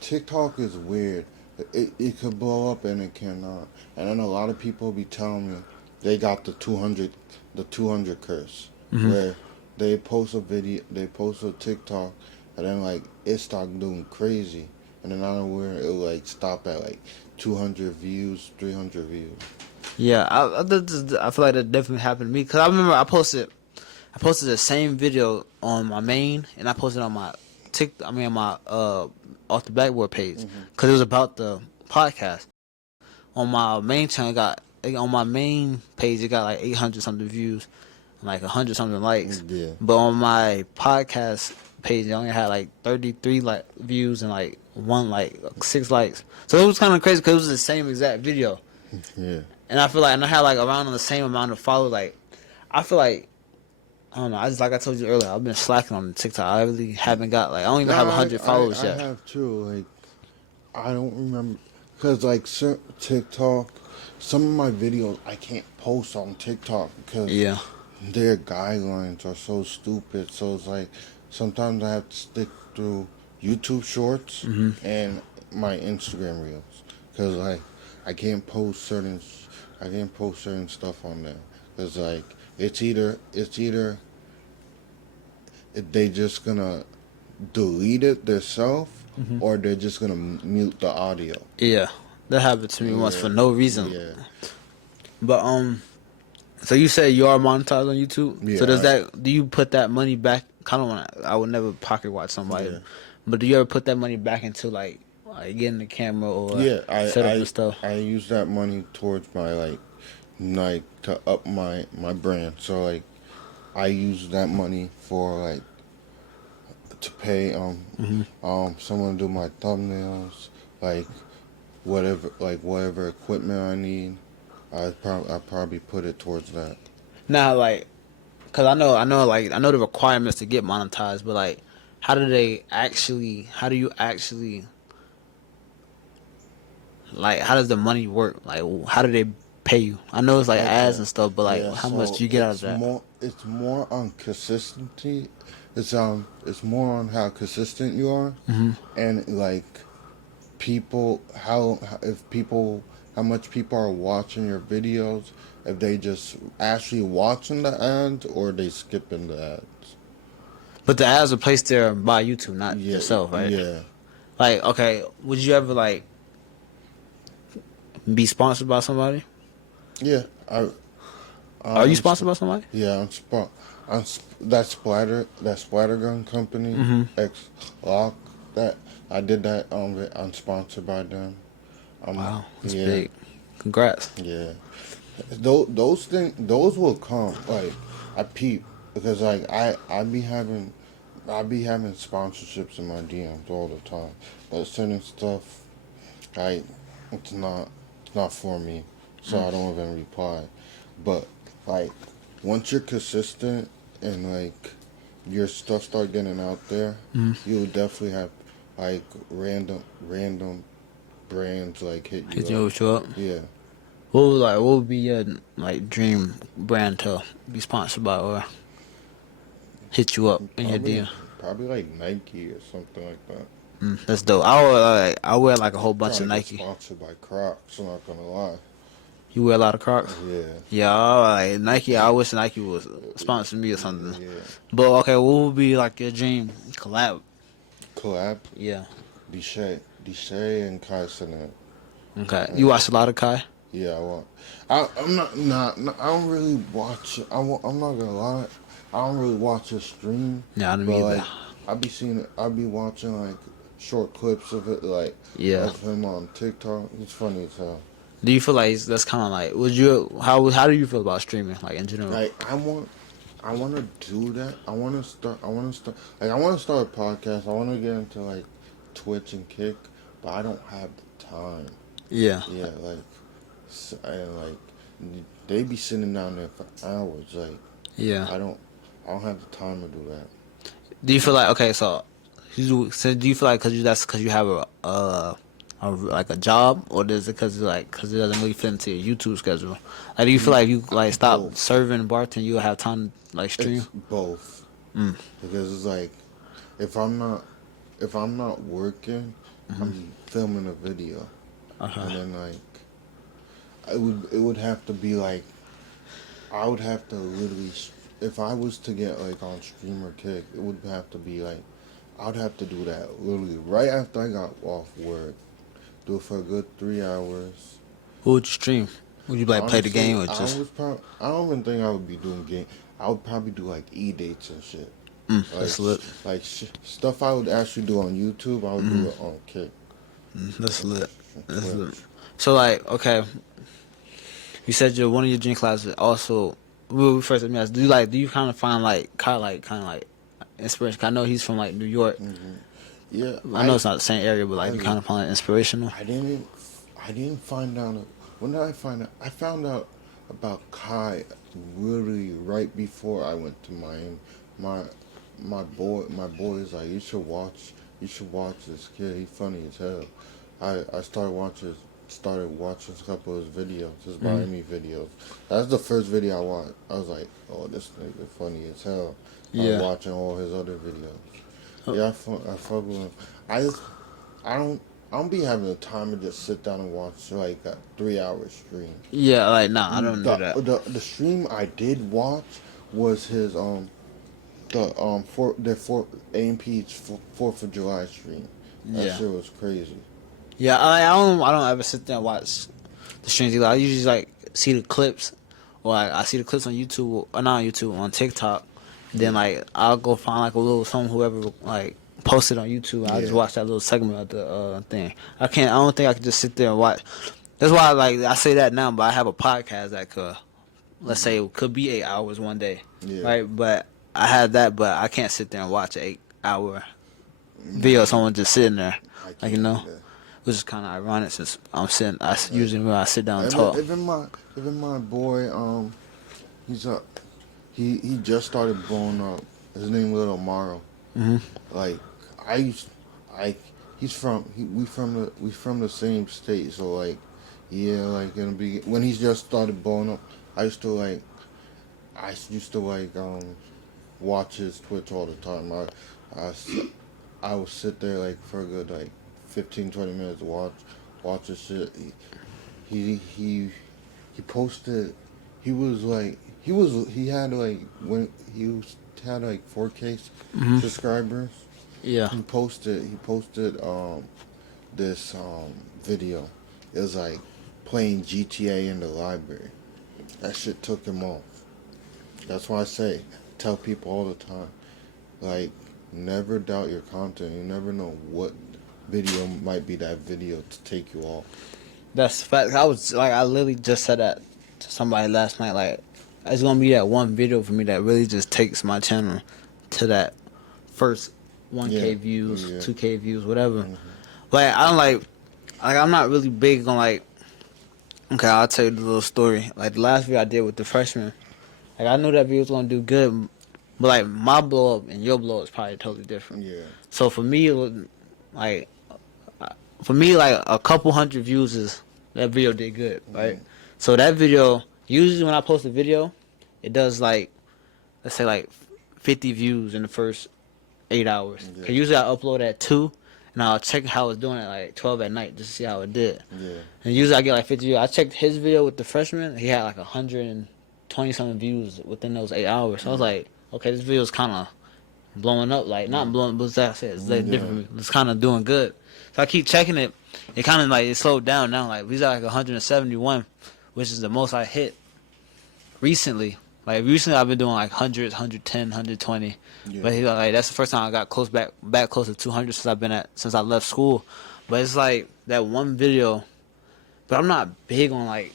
TikTok is weird. It could blow up and it cannot. And then a lot of people be telling me they got the 200 curse where they post a TikTok, and then like it start doing crazy, and then out of nowhere it'll like stop at like 200 views, 300 views. Yeah, I feel like that definitely happened to me because I remember I posted the same video on my main and I posted on my on my off the backboard page because it was about the podcast. On my main channel, on my main page it got like 800 something views, and like 100 something likes. Yeah. But on my podcast page, it only had like 33 views and like 6 likes. So it was kind of crazy because it was the same exact video. Yeah. And I feel like, and I had like around the same amount of followers. Like, I feel like, I don't know. Like I told you earlier, I've been slacking on TikTok. I really haven't got I don't even have 100 followers yet. I have too. Like, I don't remember because like TikTok, some of my videos I can't post on TikTok because their guidelines are so stupid. So it's like sometimes I have to stick through YouTube Shorts and my Instagram Reels because like I can't post certain stuff on there because like it's either they just gonna delete it themselves or they're just gonna mute the audio. Yeah, that happened to me once for no reason. Yeah. But so you say you are monetized on YouTube. Yeah, So do you put that money back? I would never pocket watch somebody, but do you ever put that money back into like getting the camera or set up and stuff? I use that money towards my like to up my brand. So like I use that money for like to pay someone to do my thumbnails, like whatever equipment I need. I probably put it towards that. Now, like, cause I know the requirements to get monetized, but like, how do you actually, like, how does the money work? Like, how do they pay you? I know it's like ads and stuff, but like, how much do you get out of that? It's more on consistency. It's more on how consistent you are, and like how much people are watching your videos, if they just actually watching the ads or they skipping the ads. But the ads are placed there by YouTube, not yourself, right? Yeah. Like, okay, would you ever like be sponsored by somebody? Yeah. Are you sponsored by somebody? Yeah, I'm that splatter gun company, X Lock. That I did that. I'm sponsored by them. Wow, that's big. Congrats. Yeah, those those will come. Like I peep because like I be having sponsorships in my DMs all the time, but certain stuff, it's not for me, so I don't even reply. But like once you're consistent and like your stuff start getting out there, you will definitely have like random brands like hit Hit you up. you up. Yeah. What would be your like dream brand to be sponsored by or hit you up in your Probably DM? probably like Nike or something like that. That's dope. I wear like a whole bunch Trying of to get Nike. sponsored by Crocs, I'm not gonna lie. You wear a lot of Crocs? Yeah. Yeah, alright. Nike. I wish Nike was sponsor me or something. Yeah. But okay, what would be like your dream collab? Collab, Yeah. Deshay and Kai Cenat. Okay. You watch a lot of Kai? Yeah, I want. I'm not. I don't really watch. I'm not gonna lie. I don't really watch his stream. Yeah, I don't But either. like, I be watching like short clips of it, like Yeah. of him on TikTok. It's funny as hell. Do you feel like that's kind of like? Would you? How do you feel about streaming, like in general? Like I want to do that. I want to start. Like I want to start a podcast. I want to get into like Twitch and Kick, but I don't have the time. Yeah. Yeah, like, and like, they be sitting down there for hours. Like, Yeah. I don't have the time to do that. Do you feel like okay? So do you feel like that's because you have like a job, or is it because it doesn't really fit into your YouTube schedule? Like, do you feel like you like stop Both. serving bartending, you'll have time to, like stream? It's both. Because it's like, if I'm not working, I'm filming a video, and then like, it would have to be like, I would have to literally, if I was to get like on Stream or Kick, it would have to be like, I would have to do that literally right after I got off work. Do it for a good 3 hours. Who would you stream? Would you like play the game or just? I don't even think I would be doing game. I would probably do like dates and shit. That's lit. Like stuff I would actually do on YouTube. I would do it on Kick. That's lit. That's Twitch. lit. So like, okay, you said one of your dream classes also. Well, first let me ask: do you kind of find like kind of like inspiration? 'Cause I know he's from like New York. Yeah, I know it's not the same area, but like I you kind of find it inspirational. I didn't find out. When did I find out? I found out about Kai really right before I went to Miami. My boy is like, you should watch this kid. He's funny as hell. I started watching a couple of his videos, his Miami videos. That's the first video I watched. I was like, oh, this nigga funny as hell. I Yeah. was watching all his other videos. Yeah, I fuck with him. I don't be having the time to just sit down and watch like a 3 hour stream. Yeah, like nah, I don't do that. The stream I did watch was his AMP's 4th of July stream. That Yeah. shit was crazy. Yeah, I don't ever sit there and watch the streams either. I usually like see the clips, or I see the clips on YouTube, or not on YouTube, on TikTok. Then like I'll go find like a little whoever like posted on YouTube. I'll just Yeah. watch that little segment of the thing. I don't think I can just sit there and watch. That's why I say that now, but I have a podcast that could, let's say, it could be 8 hours one day, Yeah. right? But I have that, but I can't sit there and watch an 8 hour video of someone just sitting there, I like you can't know. do that. Which is kind of ironic since usually when I sit down and talk. Even my boy, he just started blowing up. His name Little Maro. Like we from the same state, so like, yeah, like when he just started blowing up, I used to watch his Twitch all the time. I would sit there like for a good like 15-20 minutes to watch his shit. He posted. He had like 4K subscribers. Yeah. He posted this video. It was like playing GTA in the library. That shit took him off. That's why I tell people all the time, like, never doubt your content. You never know what video might be that video to take you off. That's fact. I literally just said that to somebody last night. Like, it's gonna be that one video for me that really just takes my channel to that first 1K views, 2K views, whatever. Like, I don't like I'm not really big on like. Okay, I'll tell you the little story. Like the last video I did with the freshman, like I knew that video was gonna do good, But like my blow up and your blow up is probably totally different. Yeah. So for me, it was like like a couple hundred views is that video did good, right? So that video usually when I post a video, it does like let's say like 50 views in the first 8 hours. Yeah. Cause usually I upload at 2, and I'll check how it's doing at like 12 at night just to see how it did. Yeah. And usually I get like 50 views. I checked his video with the freshman. He had like 120 something views within those 8 hours. So I was like, okay, this video is kind of blowing up. Like not blowing, but that said, it's like different. It's kind of doing good. So I keep checking it. It kind of like it slowed down now. Like he's at like 171, which is the most I hit recently. Like recently I've been doing like hundreds, 110, 120. Yeah. But he like that's the first time I got back close to 200 since I left school. But it's like that one video. But I'm not big on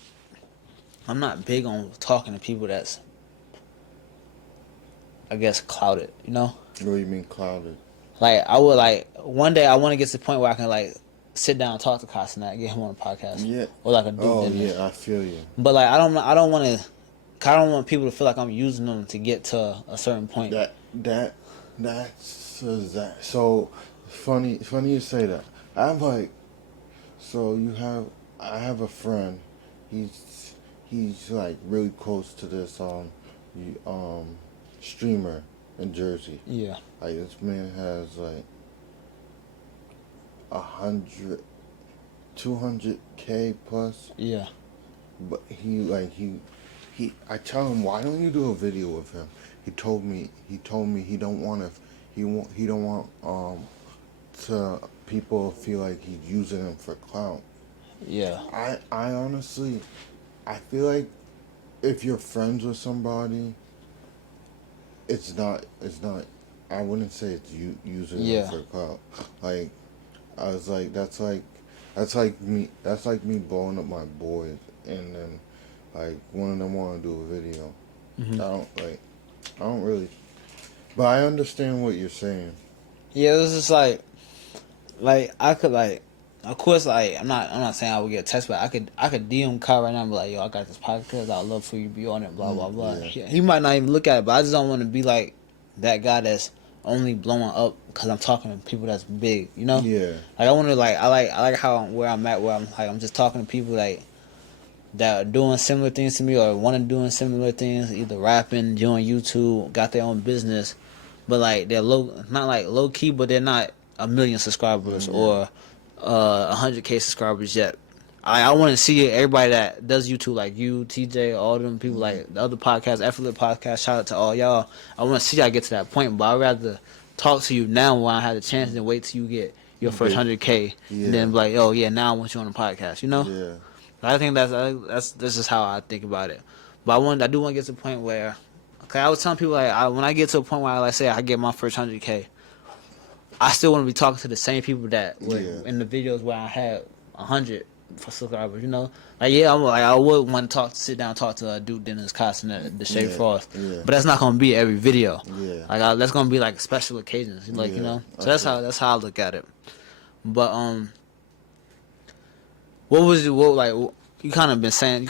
talking to people that's I guess clouded, you know? What do you mean clouded? Like I would like one day I want to get to the point where I can like sit down and talk to Costa and get him on a podcast. Yeah. Or like a dude. Oh yeah, I feel you. But like I don't want people to feel like I'm using them to get to a certain point. That's so funny you say that. I'm like, so I have a friend. He's like really close to this streamer in Jersey. Yeah. Like this man has like 200K plus. Yeah. But I tell him, why don't you do a video with him? He told me he don't want to people feel like he's using him for clout. Yeah. I honestly, I feel like if you're friends with somebody, it's not. I wouldn't say it's you using them for clout. Like I was like, that's like me blowing up my boys, and then like one of them want to do a video. Mm-hmm. I don't really, but I understand what you're saying. Yeah, this is like I could like, of course, like I'm not saying I would get a text, but I could DM Kyle right now and be like, yo, I got this podcast, I'd love for you to be on it, blah blah blah. Yeah. He might not even look at it, but I just don't want to be like that guy that's only blowing up because I'm talking to people that's big, you know? Yeah. Like I want to I like how where I'm at, where I'm just talking to people like that are doing similar things to me or want to doing similar things, either rapping, doing YouTube, got their own business, but like they're not like low key, but they're not 1 million subscribers or 100K subscribers yet. I want to see everybody that does YouTube, like you, TJ, all them people, like the other podcasts, Effortless Podcast. Shout out to all y'all. I want to see y'all get to that point, but I'd rather talk to you now while I have the chance than wait till you get your first 100K and then be like, oh yeah, now I want you on the podcast. You know? Yeah. I think that's this is how I think about it. But I do want to get to the point where, okay, I was telling people like when I get to a point where I say I get my first 100K, I still want to be talking to the same people that were in the videos where I had 100 subscribers. You know, like I would want to sit down and talk to Duke Dennis Costin, the Shea Frost, but that's not gonna be every video. Yeah. Like that's gonna be like special occasions, like you know. So that's how I look at it. But you kind of been saying,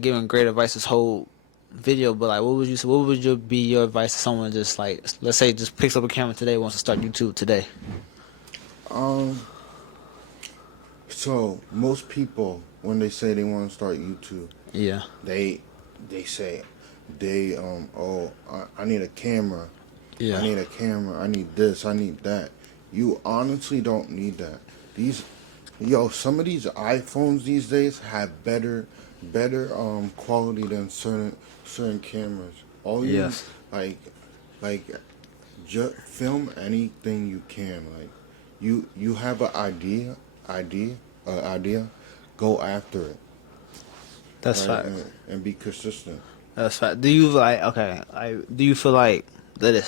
giving great advice this whole video, but like what would be your advice to someone just like, let's say just picks up a camera today, wants to start YouTube today? So most people when they say they want to start YouTube, they say I need a camera. I need a camera. I need this. I need that. You honestly don't need that. Some of these iPhones these days have better quality than certain cameras. All you like just film anything you can. Like you have an idea, go after it. That's right. And be consistent. That's right. Do you do you feel like that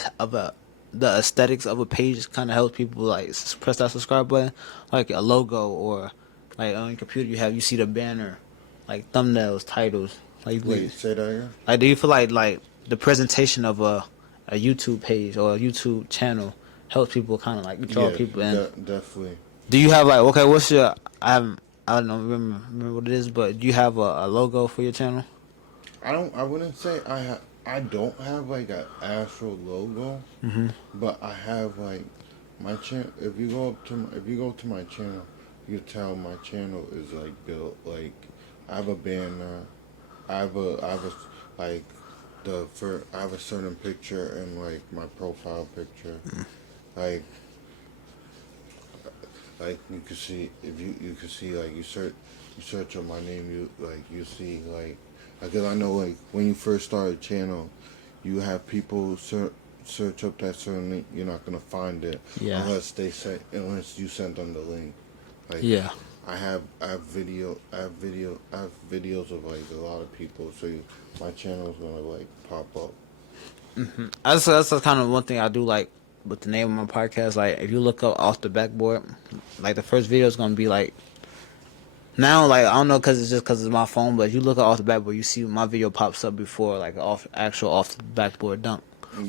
the aesthetics of a page kind of helps people like press that subscribe button, like a logo or like on your computer you see the banner, like thumbnails, titles. Like wait, say that again. Like, do you feel like the presentation of a YouTube page or a YouTube channel helps people kind of like draw people in? Definitely. Do you have like what's your I don't know remember what it is, but do you have a logo for your channel? I wouldn't say I I don't have like an actual logo, but I have like my channel. If you go to my channel, you tell my channel is like built like I have a banner. I have a like I have a certain picture in like my profile picture. Like you can see if you can see like you search on my name, you see like because I know like when you first start a channel, you have people search up that certain link. You're not gonna find it Yeah. unless you send them the link. Like Yeah. I have videos of like a lot of people, so my channel is gonna like pop up. That's kind of one thing I do like with the name of my podcast. Like, if you look up off the backboard, like the first video is gonna be like now, like I don't know because it's just because it's my phone, but if you look at off the backboard, you see my video pops up before like off the backboard dunk, Yeah,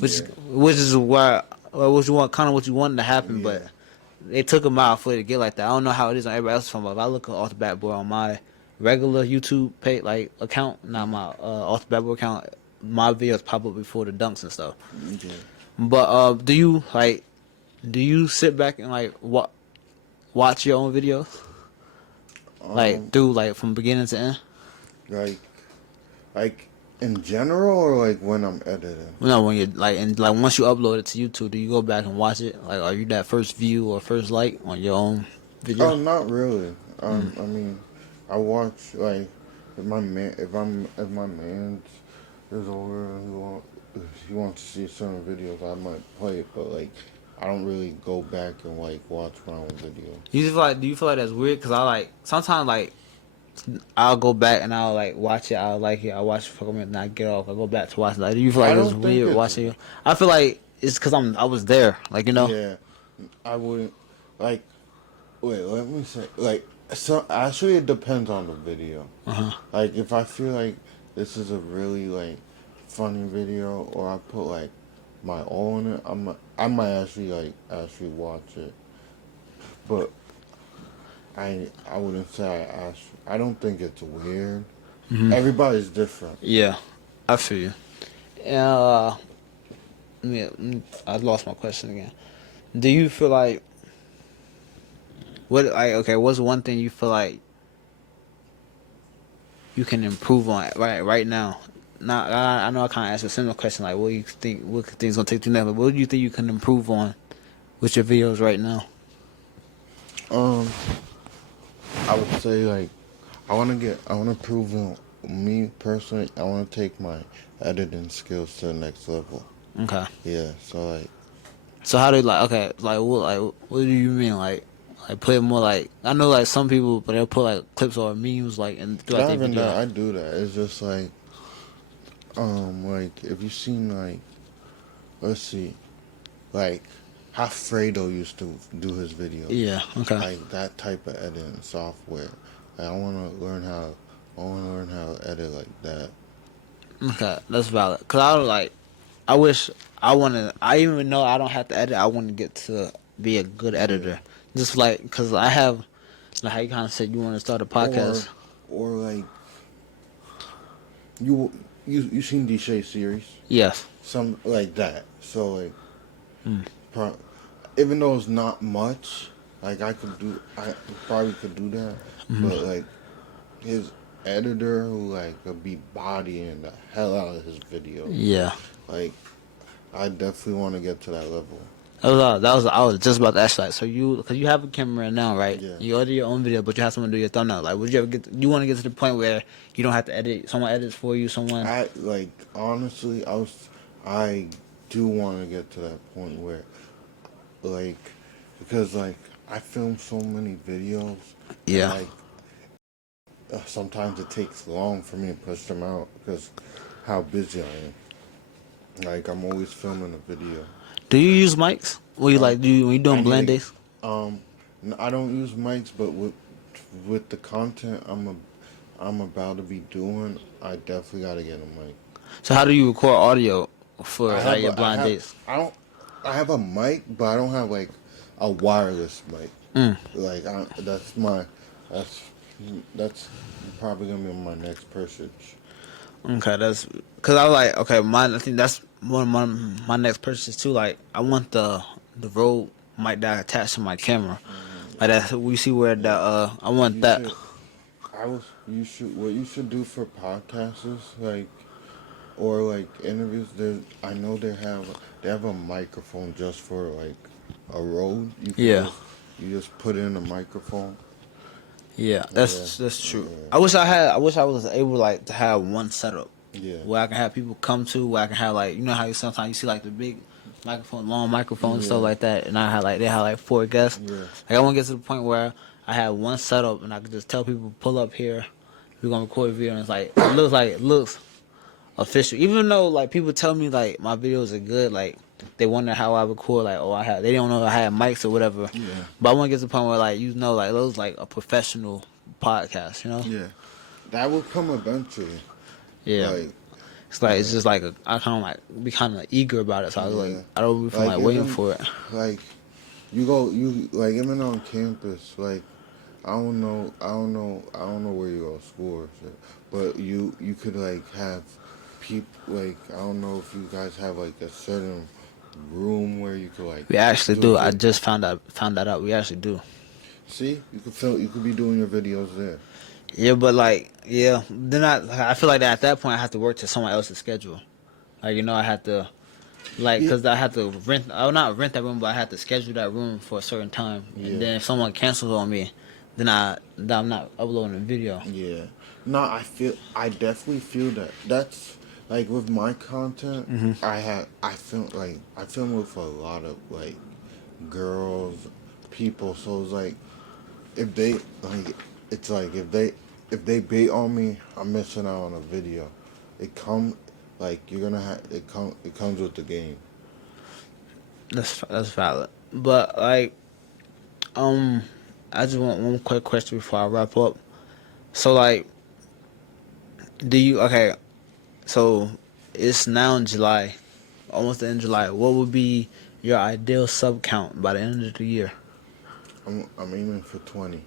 which is why what you want, kind of what you wanted to happen, yeah. but they took a mile for it to get like that. I don't know how it is on everybody else's phone, but if I look at off the backboard on my regular YouTube page like account, not my off the backboard account, my videos pop up before the dunks and stuff. Yeah. But do you sit back and like watch your own videos like Um, through like from beginning to end? like like in general or like when I'm editing. No, when you're like and like once you upload it to YouTube, do you go back and watch it? Like, are you that first view or first like on your own video? Oh, not really. I mean, I watch like if my man's is over and if he wants to see certain videos, I might play it, but like I don't really go back and like watch my own video. Do you feel like that's weird? Cause I like sometimes like I'll go back and I'll like watch it. I'll like it. I'll watch it for a minute and I get off. I go back to watch it. Like, do you feel I like it's don't think weird it's watching you? I feel like it's cause I was there. Like, you know. yeah. I wouldn't like. Wait, let me say like. So actually, it depends on the video. Like if I feel like this is a really like funny video, or I put like my own in it, I might actually watch it. But I wouldn't say I don't think it's weird. Everybody's different. Yeah, I feel you. Yeah, I lost my question again. Do you feel like what's one thing you feel like you can improve on right now? Not I know I kind of asked a similar question like what things gonna take you next, but what do you think you can improve on with your videos right now? Um, I would say like I want to prove on me personally. I want to take my editing skills to the next level. Okay. Yeah, so like So how do you what do you mean like put more like I know like some people but they'll put like clips or memes like and throughout not their even video. that I do that. It's just like if you seen like let's see like how Fredo used to do his videos. Yeah. Okay. Like that type of editing software. Like, I want to learn how to edit like that. Okay. That's valid. Cause I was like I wish I wanted. I even know I don't have to edit. I want to get to be a good editor. Just like because I have like how you kind of said you want to start a podcast. Or like you seen Deshae series? Yes. Some like that. So like even though it's not much, like I probably could do that. But like his editor who like could be bodying the hell out of his videos. Yeah. Like I definitely want to get to that level. I was just about to ask that. So because you have a camera now, right? Yeah. You edit your own video, but you have someone do your thumbnail. Like, would you ever you want to get to the point where you don't have to edit? Someone edits for you. Someone. I like honestly, I do want to get to that point where, like, because like I film so many videos. Yeah. And, like sometimes it takes long for me to push them out because how busy I am. Like I'm always filming a video. Do you use mics? What you like? When you doing blend days? I don't use mics, but with the content I'm about to be doing, I definitely got to get a mic. So how do you record audio for your blind dates? I have a mic, but I don't have like a wireless mic. Like that's probably gonna be my next purchase. Okay, that's because I was like, okay, I think that's one of my next purchases too. Like, I want the Rode mic that I attached to my camera. Like that, we see where that I want You that. should. You should. What you should do for podcasts is like, or like interviews. I know they have a microphone just for like a road. Yeah, You just put in a microphone. yeah, Yeah, that's true. yeah, I wish I was able like to have one setup yeah, where I can have people come to, where I can have like, you know how you sometimes you see like the big microphone, long microphone and stuff yeah, like that, and I had like they had like 4 guests. yeah, Like I want to get to the point where I have one setup and I could just tell people pull up here, we're gonna record a video, and it's like it looks official. Even though like people tell me like my videos are good, like they wonder how I record, like they don't know I had mics or whatever. yeah, But I want to get to the point where like like those like a professional podcast, you know? yeah. That will come eventually. Yeah. Like, It's like it's yeah, just like I kind of like be kind of eager about it, so I was like yeah. I don't be feeling like waiting Even for it. like you like even on campus. Like I don't know where you go to school or shit. But you could like have people like I don't know if you guys have like a certain room where you could like We actually do do. I vid- just found that out. We actually do. see you could be doing your videos there. Yeah, but like yeah, then I feel like that at that point I have to work to someone else's schedule. Like you know I had to. Like, Yeah, cause I had to rent. I would not rent that room, but I had to schedule that room for a certain time. And yeah, then if someone cancels on me, then I'm not uploading a video. yeah. No, I definitely feel that. That's like with my content. I film with a lot of like girls, people. So it's like if they like, it's like if they bait on me, I'm missing out on a video. It come like you're gonna have it comes with the game. That's valid. But like, um, I just want one quick question before I wrap up. So like, do you okay? So it's now in July, almost the end of July. What would be your ideal sub count by the end of the year? I'm aiming for 20.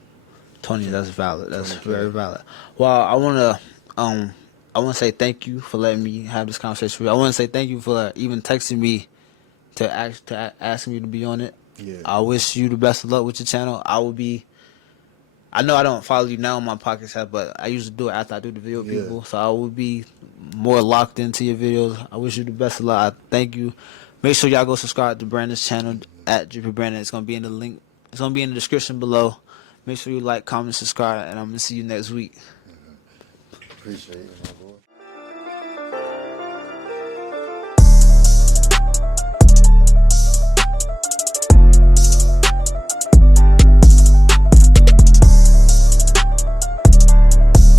20. That's valid. That's 20K. very valid. Well, I want to say thank you for letting me have this conversation with you. I want to say thank you for even texting me to ask me to be on it. Yeah. I wish you the best of luck with your channel. I know I don't follow you now on my podcast app, but I usually do it after I do the video with Yeah. people. So I will be more locked into your videos. I wish you the best of luck. I thank you. Make sure y'all go subscribe to Brandon's channel at Drippy Brandon. It's gonna be in the link. It's gonna be in the description below. Make sure you like, comment, subscribe, and I'm gonna see you next week. Appreciate it.